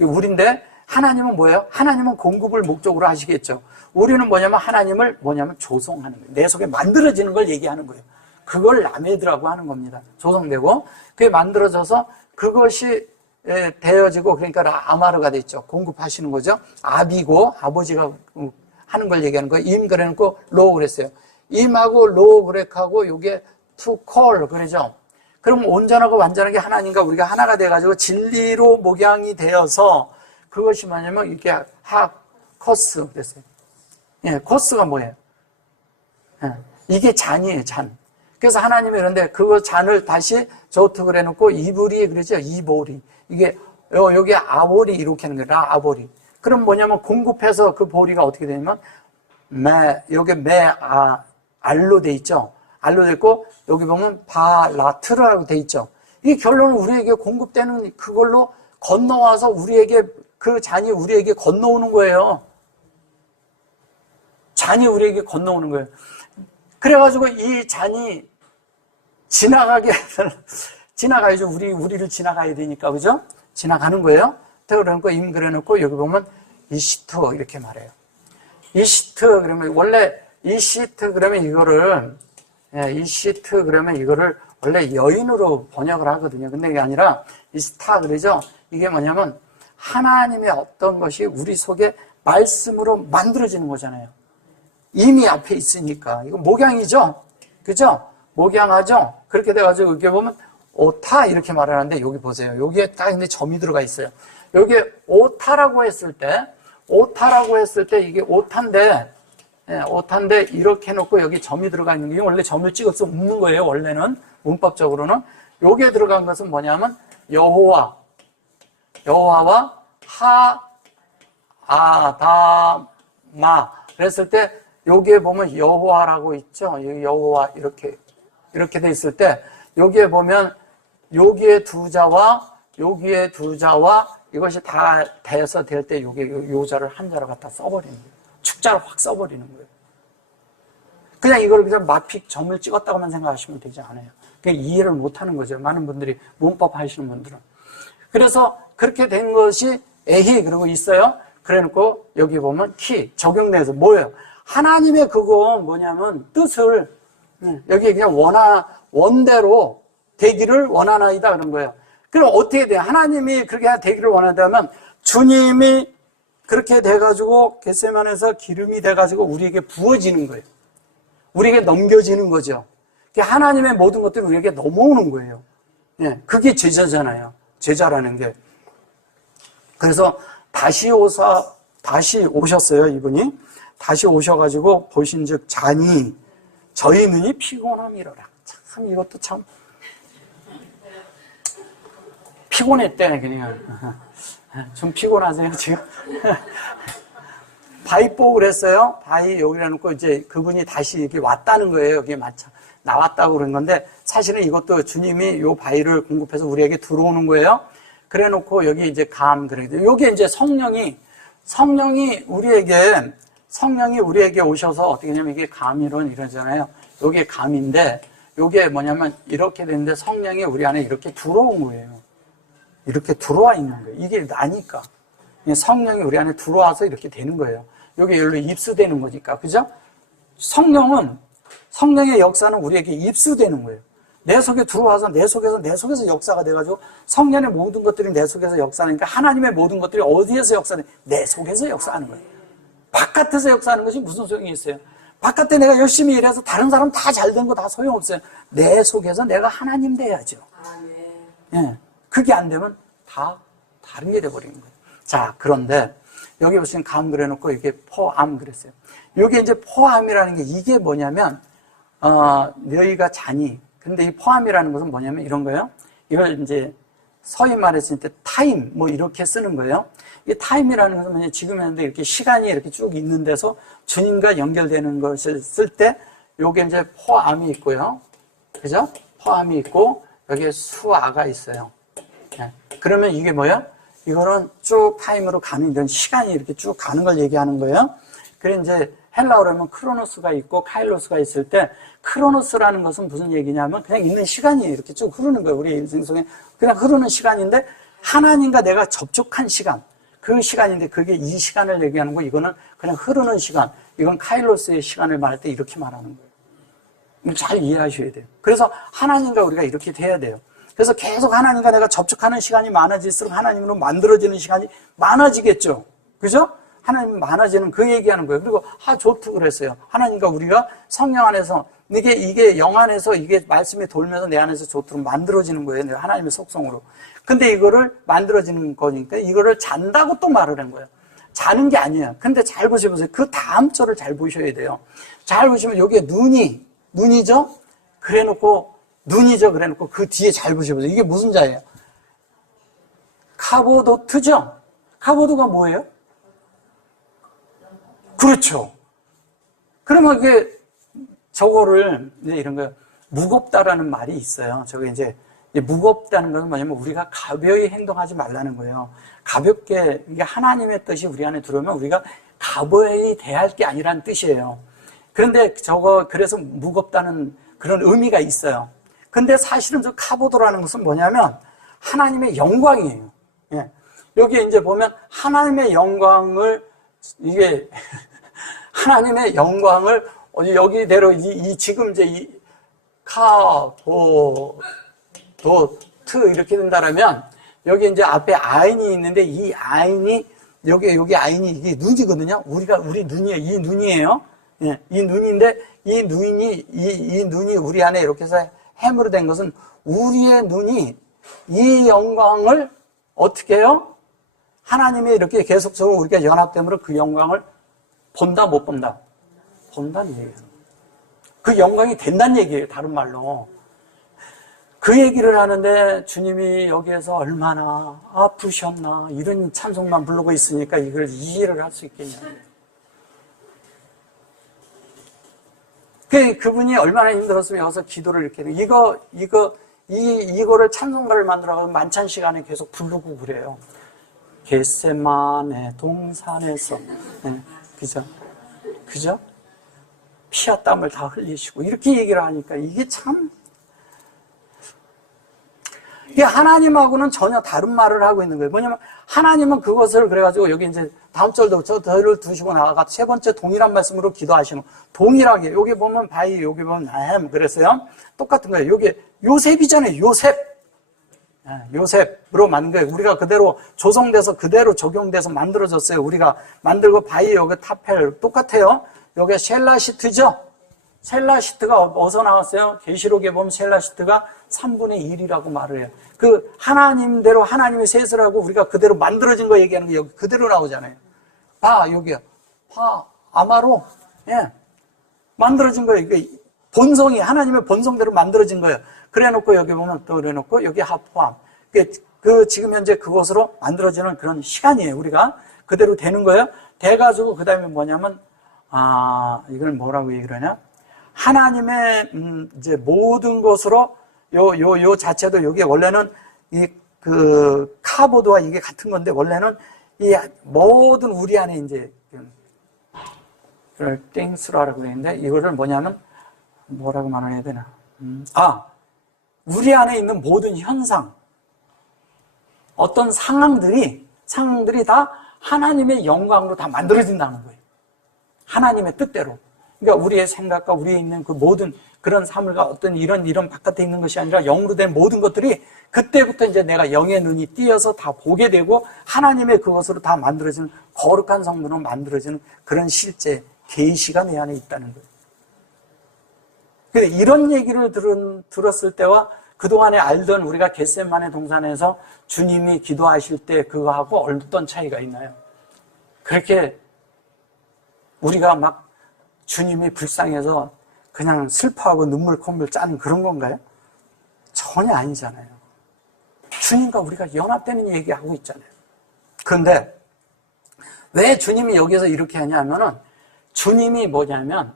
우리인데 하나님은 뭐예요? 하나님은 공급을 목적으로 하시겠죠. 우리는 하나님을 조성하는 거예요. 내 속에 만들어지는 걸 얘기하는 거예요. 그걸 라메드라고 하는 겁니다. 조성되고 그게 만들어져서 그것이 되어지고 그러니까 아마르가 됐죠. 공급하시는 거죠. 아비고 아버지가 하는 걸 얘기하는 거예요. 임 그래놓고 로 그랬어요. 임하고 로 그렉하고 요게 to call 그러죠. 그럼 온전하고 완전하게 하나님과 우리가 하나가 돼가지고 진리로 목양이 되어서 그것이 이렇게 코스 그랬어요. 예, 코스가 뭐예요? 예, 이게 잔이에요, 잔. 그래서 하나님이 그런데 그 잔을 다시 조트 그래놓고 이불이 그러죠, 이보리. 이게 여기 아보리 이렇게 하는 거예요, 아보리. 그럼 공급해서 그 보리가 어떻게 되냐면 여기 알로 돼 있죠. 알로 돼 있고 여기 보면 바라트라고 돼 있죠. 이 결론은 우리에게 공급되는 그걸로 건너와서 우리에게 그 잔이 우리에게 건너오는 거예요. 잔이 우리에게 건너오는 거예요. 그래가지고 이 잔이 지나가야죠. 우리를 지나가야 되니까, 그죠? 지나가는 거예요. 그러니까 임 그려놓고 여기 보면 이시트 이렇게 말해요. 이시트 그러면 원래 이시트 그러면 이거를 원래 여인으로 번역을 하거든요. 근데 이게 아니라 이스타 그러죠. 이게 하나님의 어떤 것이 우리 속에 말씀으로 만들어지는 거잖아요. 이미 앞에 있으니까. 이거 목양이죠? 그죠? 목양하죠? 그렇게 돼가지고 여기 보면 오타 이렇게 말하는데 여기 보세요. 여기에 딱 근데 점이 들어가 있어요. 여기에 오타라고 했을 때 이게 오타인데 이렇게 해놓고 여기 점이 들어가 있는 게 원래 점을 찍어서 웃는 거예요. 원래는 문법적으로는 여기에 들어간 것은 뭐냐면 여호와와 하아다마 그랬을 때 여기에 보면 여호와라고 있죠. 여호와 이렇게 돼 있을 때 여기에 보면 여기에 두 자와 이것이 다 돼서 될 때 요자를 한자로 갖다 써버리는 거예요. 축자를 확 써버리는 거예요. 그냥 이걸 그냥 마픽 점을 찍었다고만 생각하시면 되지 않아요. 그냥 이해를 못 하는 거죠. 많은 분들이 문법 하시는 분들은. 그래서 그렇게 된 것이 에히 그러고 있어요. 그래 놓고 여기 보면 키 적용돼서 뭐예요? 하나님의 그거 뜻을 여기 그냥 원대로 되기를 원하나이다 그런 거예요. 그럼 어떻게 돼요? 하나님이 그렇게 되기를 원한다면 주님이 그렇게 돼가지고 겟세마네에서 기름이 돼가지고 우리에게 부어지는 거예요. 우리에게 넘겨지는 거죠. 하나님의 모든 것들이 우리에게 넘어오는 거예요. 예, 그게 제자잖아요. 제자라는 게. 그래서 다시 오셨어요, 이분이. 다시 오셔가지고 보신즉 잔이 저희 눈이 피곤함이로라. 참 이것도 참 피곤했대 그냥. 좀 피곤하세요 지금? 바이뽀 그랬어요. 바이 여기다 놓고 이제 그분이 다시 이렇게 왔다는 거예요. 여기에 나왔다고 그런 건데 사실은 이것도 주님이 요 바이를 공급해서 우리에게 들어오는 거예요. 그래 놓고 여기 이제 그래. 여기 이제 성령이 우리에게 오셔서 어떻게 하냐면 이게 감이론 이러잖아요. 요게 감인데 요게 뭐냐면 이렇게 되는데 성령이 우리 안에 이렇게 들어온 거예요. 이렇게 들어와 있는 거예요. 이게 나니까. 성령이 우리 안에 들어와서 이렇게 되는 거예요. 요게 여기로 입수되는 거니까. 그죠? 성령의 역사는 우리에게 입수되는 거예요. 내 속에 들어와서 내 속에서 역사가 돼가지고 성령의 모든 것들이 내 속에서 역사하니까 하나님의 모든 것들이 어디에서 역사하는 거예요? 내 속에서 역사하는 거예요. 바깥에서 역사하는 것이 무슨 소용이 있어요? 바깥에 내가 열심히 일해서 다른 사람 다 잘 된 거 다 소용없어요. 내 속에서 내가 하나님 돼야죠. 예, 그게 안 되면 다 다른 게 돼버리는 거예요. 자, 그런데 여기 보시면 감 그려놓고 이게 포암 그랬어요. 이게 이제 포암이라는 게 이게 뭐냐면 너희가 자니. 근데 이 포함이라는 것은 뭐냐면 이런 거예요. 이걸 이제 서희 말했을 때 타임 뭐 이렇게 쓰는 거예요. 이 타임이라는 것은 뭐냐면 지금 현재 이렇게 시간이 이렇게 쭉 있는 데서 주님과 연결되는 것을 쓸 때 요게 이제 포함이 있고요. 그죠? 포함이 있고 여기에 수아가 있어요. 네. 그러면 이게 뭐예요? 이거는 쭉 타임으로 가는 이런 시간이 이렇게 쭉 가는 걸 얘기하는 거예요. 그래 이제 헬라어로 하면 크로노스가 있고 카일로스가 있을 때 크로노스라는 것은 무슨 얘기냐면 그냥 있는 시간이에요. 이렇게 쭉 흐르는 거예요. 우리 인생 속에 그냥 흐르는 시간인데 하나님과 내가 접촉한 시간, 그 시간인데 그게 이 시간을 얘기하는 거. 이거는 그냥 흐르는 시간. 이건 카일로스의 시간을 말할 때 이렇게 말하는 거예요. 잘 이해하셔야 돼요. 그래서 하나님과 우리가 이렇게 돼야 돼요. 그래서 계속 하나님과 내가 접촉하는 시간이 많아질수록 하나님으로 만들어지는 시간이 많아지겠죠. 그죠? 하나님 많아지는 그 얘기하는 거예요. 그리고 좋다 그랬어요. 하나님과 우리가 성령 안에서 이게 영 안에서 이게 말씀이 돌면서 내 안에서 좋도록 만들어지는 거예요. 하나님의 속성으로. 근데 이거를 만들어지는 거니까 이거를 잔다고 또 말을 한 거예요. 자는 게 아니에요. 근데 잘 보셔보세요. 그 다음 절을 잘 보셔야 돼요. 잘 보시면 여기에 눈이죠? 그래놓고 그 뒤에 잘 보셔보세요. 이게 무슨 자예요? 카보도트죠? 카보도가 뭐예요? 그렇죠. 그러면 이게 저거를 이제 이런 거 무겁다라는 말이 있어요. 저게 이제 무겁다는 것은 뭐냐면 우리가 가벼이 행동하지 말라는 거예요. 가볍게 이게 하나님의 뜻이 우리 안에 들어오면 우리가 가벼이 대할 게 아니라는 뜻이에요. 그런데 그래서 무겁다는 그런 의미가 있어요. 근데 사실은 저 카보도라는 것은 뭐냐면 하나님의 영광이에요. 예. 여기에 이제 보면 하나님의 영광을 하나님의 영광을 여기대로 지금 이제 이 카보도트 이렇게 된다라면 여기 이제 앞에 아인이 있는데 이 아인이 여기 아인이 이게 눈이거든요. 우리 눈이에요. 이 눈이에요. 예, 이 눈인데 이 눈이 우리 안에 이렇게 해서 햄으로 된 것은 우리의 눈이 이 영광을 어떻게 해요? 하나님이 이렇게 계속적으로 우리가 연합됨으로 그 영광을 본다, 못 본다? 본다는 얘기예요. 그 영광이 된다는 얘기예요, 다른 말로. 그 얘기를 하는데 주님이 여기에서 얼마나 아프셨나 이런 찬송만 부르고 있으니까 이걸 이해를 할 수 있겠냐. 그분이 얼마나 힘들었으면 여기서 기도를 이렇게 해요. 이거를 찬송가를 만들어가지고 만찬 시간에 계속 부르고 그래요. 겟세마네 동산에서. 네, 그죠? 피와 땀을 다 흘리시고 이렇게 얘기를 하니까 이게 참 이게 하나님하고는 전혀 다른 말을 하고 있는 거예요. 뭐냐면 하나님은 그것을 그래가지고 여기 이제 다음 절도 저를 두시고 나아가 세 번째 동일한 말씀으로 기도하시는 동일하게 여기 보면 바이 여기 보면 햄 그랬어요. 똑같은 거예요. 여기 요셉이잖아요. 요셉으로 만든 거예요. 우리가 그대로 조성돼서 그대로 적용돼서 만들어졌어요. 우리가 만들고 바이 여기 타펠 똑같아요. 여기 셀라시트죠. 셀라시트가 어디서 나왔어요? 계시록에 보면 셀라시트가 3분의 1이라고 말을 해요. 그 하나님대로 하나님의 셋이라고 우리가 그대로 만들어진 거 얘기하는 게 여기 그대로 나오잖아요. 여기요. 아마로 예. 만들어진 거예요. 이게 본성이 하나님의 본성대로 만들어진 거예요. 그래놓고 여기 보면 또 그래놓고 여기 하포함. 지금 현재 그것으로 만들어지는 그런 시간이에요. 우리가 그대로 되는 거예요. 돼가지고 그 다음에 뭐냐면 이걸 뭐라고 얘기를 하냐? 하나님의 이제 모든 것으로 요 자체도 여기 원래는 카보드와 이게 같은 건데 원래는 이 모든 우리 안에 이제 땡스라고 되는데 이거를 뭐냐면 뭐라고 말해야 되나? 우리 안에 있는 모든 현상, 어떤 상황들이 다 하나님의 영광으로 다 만들어진다는 거예요. 하나님의 뜻대로. 그러니까 우리의 생각과 우리에 있는 그 모든 그런 사물과 어떤 이런 바깥에 있는 것이 아니라 영으로 된 모든 것들이 그때부터 이제 내가 영의 눈이 띄어서 다 보게 되고 하나님의 그것으로 다 만들어지는 거룩한 성분으로 만들어지는 그런 실제 계시가 내 안에 있다는 거예요. 근데 이런 얘기를 들었을 때와 그동안에 알던 우리가 겟세마네 동산에서 주님이 기도하실 때 그거하고 어떤 차이가 있나요? 그렇게 우리가 막 주님이 불쌍해서 그냥 슬퍼하고 눈물 콧물 짜는 그런 건가요? 전혀 아니잖아요. 주님과 우리가 연합되는 얘기하고 있잖아요. 그런데 왜 주님이 여기서 이렇게 하냐면은 주님이 뭐냐면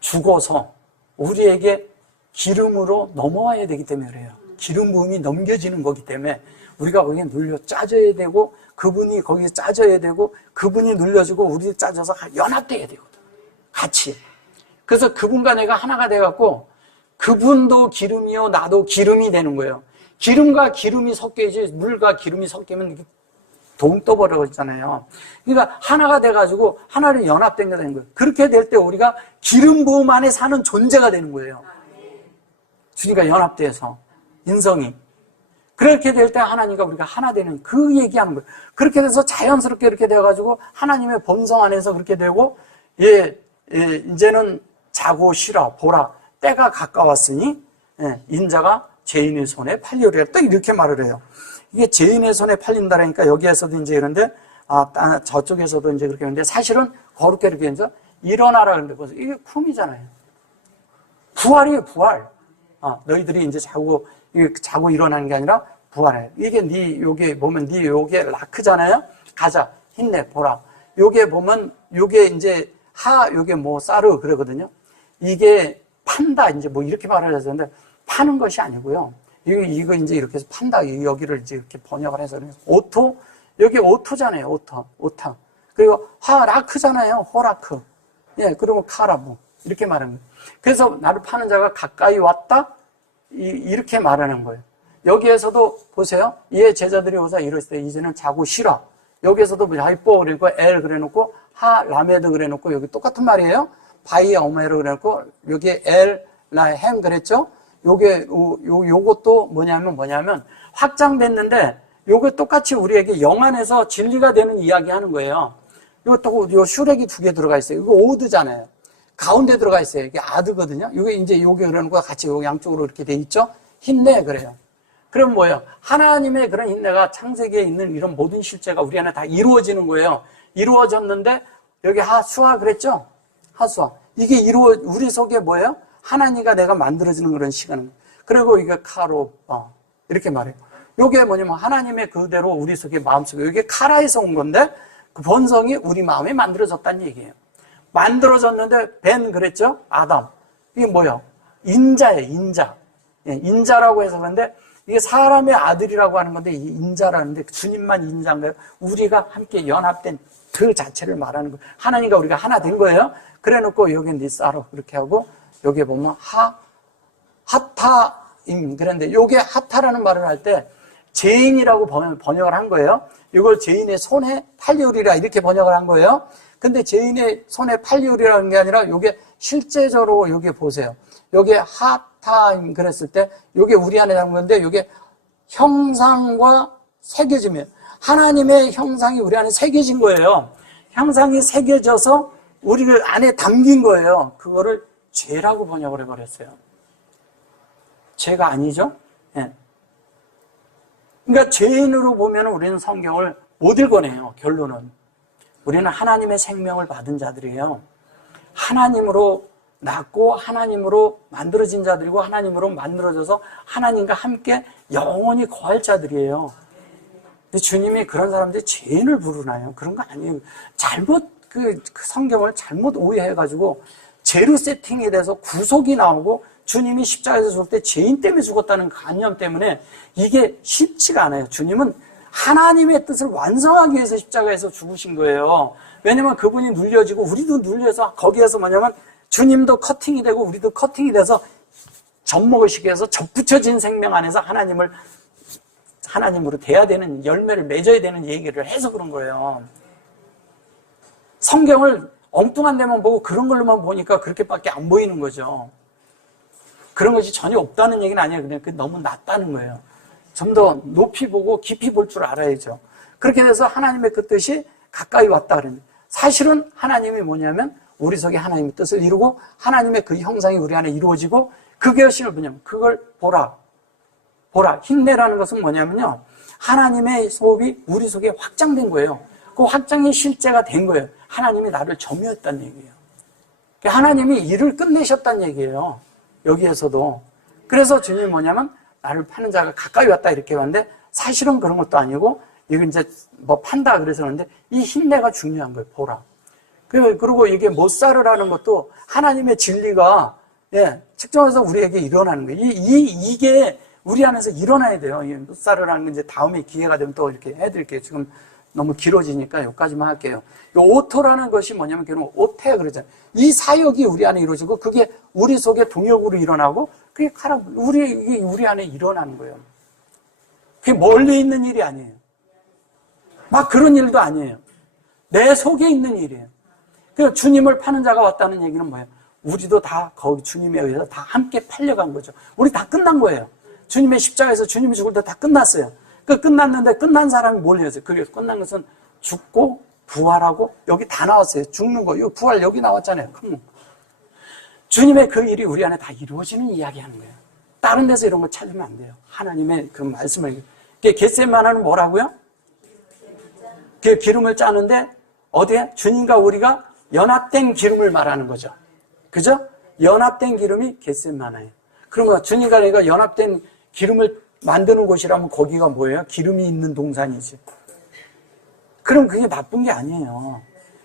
죽어서 우리에게 기름으로 넘어와야 되기 때문에 그래요. 기름 부음이 넘겨지는 거기 때문에 우리가 거기에 눌려 짜져야 되고 그분이 거기에 짜져야 되고 그분이 눌려지고 우리 짜져서 연합돼야 되거든. 같이. 그래서 그분과 내가 하나가 돼갖고 그분도 기름이요 나도 기름이 되는 거예요. 기름과 기름이 섞여야지 물과 기름이 섞이면 동 떠버리잖아요. 그러니까 하나가 돼가지고 하나를 연합된 게 되는 거예요. 그렇게 될 때 우리가 기름 부음 안에 사는 존재가 되는 거예요. 주님과 연합돼서 인성이. 그렇게 될 때 하나님과 우리가 하나 되는 그 얘기하는 거예요. 그렇게 돼서 자연스럽게 이렇게 되어가지고 하나님의 본성 안에서 그렇게 되고 이제는 자고 쉬라 보라 때가 가까웠으니 인자가 죄인의 손에 팔리리라 또 이렇게 말을 해요. 이게 죄인의 손에 팔린다라니까 여기에서도 이제 이런데 저쪽에서도 이제 그렇게 하는데 사실은 거룩게 이렇게 해서 일어나라 그러는데 벌써 이게 쿰이잖아요. 부활이에요, 부활. 너희들이 이제 자고 일어나는 게 아니라 부활해. 이게 요게 보면 요게 라크잖아요. 가자, 힘내, 보라. 요게 보면 요게 이제 요게 사르 그러거든요. 이게 판다 이제 이렇게 말을 했었는데 파는 것이 아니고요. 이거 이제 이렇게 해서 판다. 여기를 이제 이렇게 번역을 해서 오토 여기 오토잖아요. 오타. 그리고 라크잖아요. 호라크. 예, 그리고 카라부 이렇게 말하는 거예요. 그래서 나를 파는 자가 가까이 왔다. 이렇게 말하는 거예요. 여기에서도 보세요. 이에 제자들이 오사 이랬을 때 이제는 자고 쉬라. 여기에서도 하이포 그래놓고 엘 그래놓고 라메드 그래놓고 여기 똑같은 말이에요. 바이 어메르 그래놓고 여기에 엘 라햄 그랬죠. 요것도 뭐냐면 확장됐는데 요게 똑같이 우리에게 영안에서 진리가 되는 이야기 하는 거예요. 요 슈렉이 2개 들어가 있어요. 이거 오드잖아요. 가운데 들어가 있어요. 이게 아드거든요. 요게 그러는 거 같이 요 양쪽으로 이렇게 돼 있죠. 힘내 그래요. 그럼 뭐예요? 하나님의 그런 힘내가 창세기에 있는 이런 모든 실제가 우리 안에 다 이루어지는 거예요. 이루어졌는데 여기 하수아 그랬죠? 하수아. 이게 우리 속에 뭐예요? 하나님과 내가 만들어지는 그런 시간. 그리고 이게 카로 이렇게 말해요. 이게 뭐냐면 하나님의 그대로 우리 속에 마음속에 이게 카라에서 온 건데 그 본성이 우리 마음에 만들어졌다는 얘기예요. 만들어졌는데 벤 그랬죠? 아담. 이게 뭐예요? 인자예요. 인자. 인자라고 해서 그런데 이게 사람의 아들이라고 하는 건데 이 인자라는데 주님만 인자인가요? 우리가 함께 연합된 그 자체를 말하는 거예요. 하나님과 우리가 하나 된 거예요. 그래놓고 여기 니사로 그렇게 하고 여기에 보면 하타임 그런데 요게 하타라는 말을 할 때 죄인이라고 번역을 한 거예요. 이걸 죄인의 손에 팔리우리라 이렇게 번역을 한 거예요. 근데 죄인의 손에 팔리우리라는 게 아니라 요게 실제적으로 여기 보세요. 요게 하타임 그랬을 때 요게 우리 안에 담은 건데 요게 형상과 새겨지면 하나님의 형상이 우리 안에 새겨진 거예요. 형상이 새겨져서 우리 안에 담긴 거예요. 그거를 죄라고 번역을 해버렸어요. 죄가 아니죠? 네. 그러니까 죄인으로 보면 우리는 성경을 못 읽어내요. 결론은. 우리는 하나님의 생명을 받은 자들이에요. 하나님으로 낳고 하나님으로 만들어진 자들이고 하나님으로 만들어져서 하나님과 함께 영원히 거할 자들이에요. 근데 주님이 그런 사람들이 죄인을 부르나요? 그런 거 아니에요. 그 성경을 잘못 오해해가지고 죄로 세팅이 돼서 구속이 나오고 주님이 십자가에서 죽을 때 죄인 때문에 죽었다는 관념 때문에 이게 쉽지가 않아요. 주님은 하나님의 뜻을 완성하기 위해서 십자가에서 죽으신 거예요. 왜냐면 그분이 눌려지고 우리도 눌려서 거기에서 뭐냐면 주님도 커팅이 되고 우리도 커팅이 돼서 젖먹으시기 위해서 접붙여진 생명 안에서 하나님으로 돼야 되는 열매를 맺어야 되는 얘기를 해서 그런 거예요. 성경을 엉뚱한 데만 보고 그런 걸로만 보니까 그렇게밖에 안 보이는 거죠. 그런 것이 전혀 없다는 얘기는 아니에요. 그냥 너무 낮다는 거예요. 좀 더 높이 보고 깊이 볼 줄 알아야죠. 그렇게 돼서 하나님의 그 뜻이 가까이 왔다 그러는데 사실은 하나님이 뭐냐면 우리 속에 하나님의 뜻을 이루고 하나님의 그 형상이 우리 안에 이루어지고 그것이 뭐냐면 그걸 보라. 힘내라는 것은 뭐냐면요. 하나님의 호흡이 우리 속에 확장된 거예요. 그 확장이 실제가 된 거예요. 하나님이 나를 점유했다는 얘기예요. 하나님이 일을 끝내셨다는 얘기예요. 여기에서도. 그래서 주님이 뭐냐면 나를 파는 자가 가까이 왔다 이렇게 왔는데 사실은 그런 것도 아니고 이거 이제 판다 그래서 그러는데 이 힘내가 중요한 거예요. 보라. 그리고 이게 못 살으라는 것도 하나님의 진리가 측정해서 우리에게 일어나는 거예요. 이게 우리 안에서 일어나야 돼요. 못 살으라는 건 이제 다음에 기회가 되면 또 이렇게 해드릴게요. 지금 너무 길어지니까 여기까지만 할게요. 이 오토라는 것이 뭐냐면 결국 오태 그러잖아요. 이 사역이 우리 안에 이루어지고 그게 우리 속에 동역으로 일어나고 그게 우리 안에 일어나는 거예요. 그게 멀리 있는 일이 아니에요. 막 그런 일도 아니에요. 내 속에 있는 일이에요. 그 주님을 파는 자가 왔다는 얘기는 뭐예요? 우리도 다 거기 주님에 의해서 다 함께 팔려간 거죠. 우리 다 끝난 거예요. 주님의 십자가에서 주님이 죽을 때 다 끝났어요. 끝났는데 끝난 사람이 뭘 했어요? 그게 끝난 것은 죽고 부활하고 여기 다 나왔어요. 죽는 거, 이 부활 여기 나왔잖아요. 주님의 그 일이 우리 안에 다 이루어지는 이야기 하는 거예요. 다른 데서 이런 거 찾으면 안 돼요. 하나님의 그 말씀을. 겟세마네는 뭐라고요? 그 기름을 짜는데 어디에? 주님과 우리가 연합된 기름을 말하는 거죠. 그죠? 연합된 기름이 겟세마네예요. 그러면 주님과 우리가 연합된 기름을 만드는 곳이라면 거기가 뭐예요? 기름이 있는 동산이지. 그럼 그게 나쁜 게 아니에요.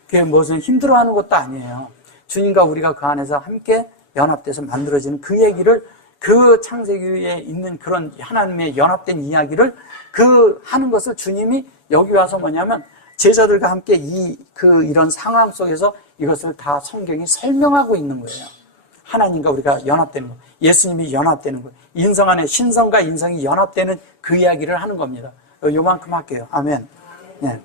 그게 무슨 힘들어하는 것도 아니에요. 주님과 우리가 그 안에서 함께 연합돼서 만들어지는 그 얘기를, 그 창세기에 있는 그런 하나님의 연합된 이야기를 하는 것을 주님이 여기 와서 뭐냐면 제자들과 함께 이런 상황 속에서 이것을 다 성경이 설명하고 있는 거예요. 하나님과 우리가 연합되는 거, 예수님이 연합되는 거, 인성 안에 신성과 인성이 연합되는 그 이야기를 하는 겁니다. 요만큼 할게요. 아멘. 네.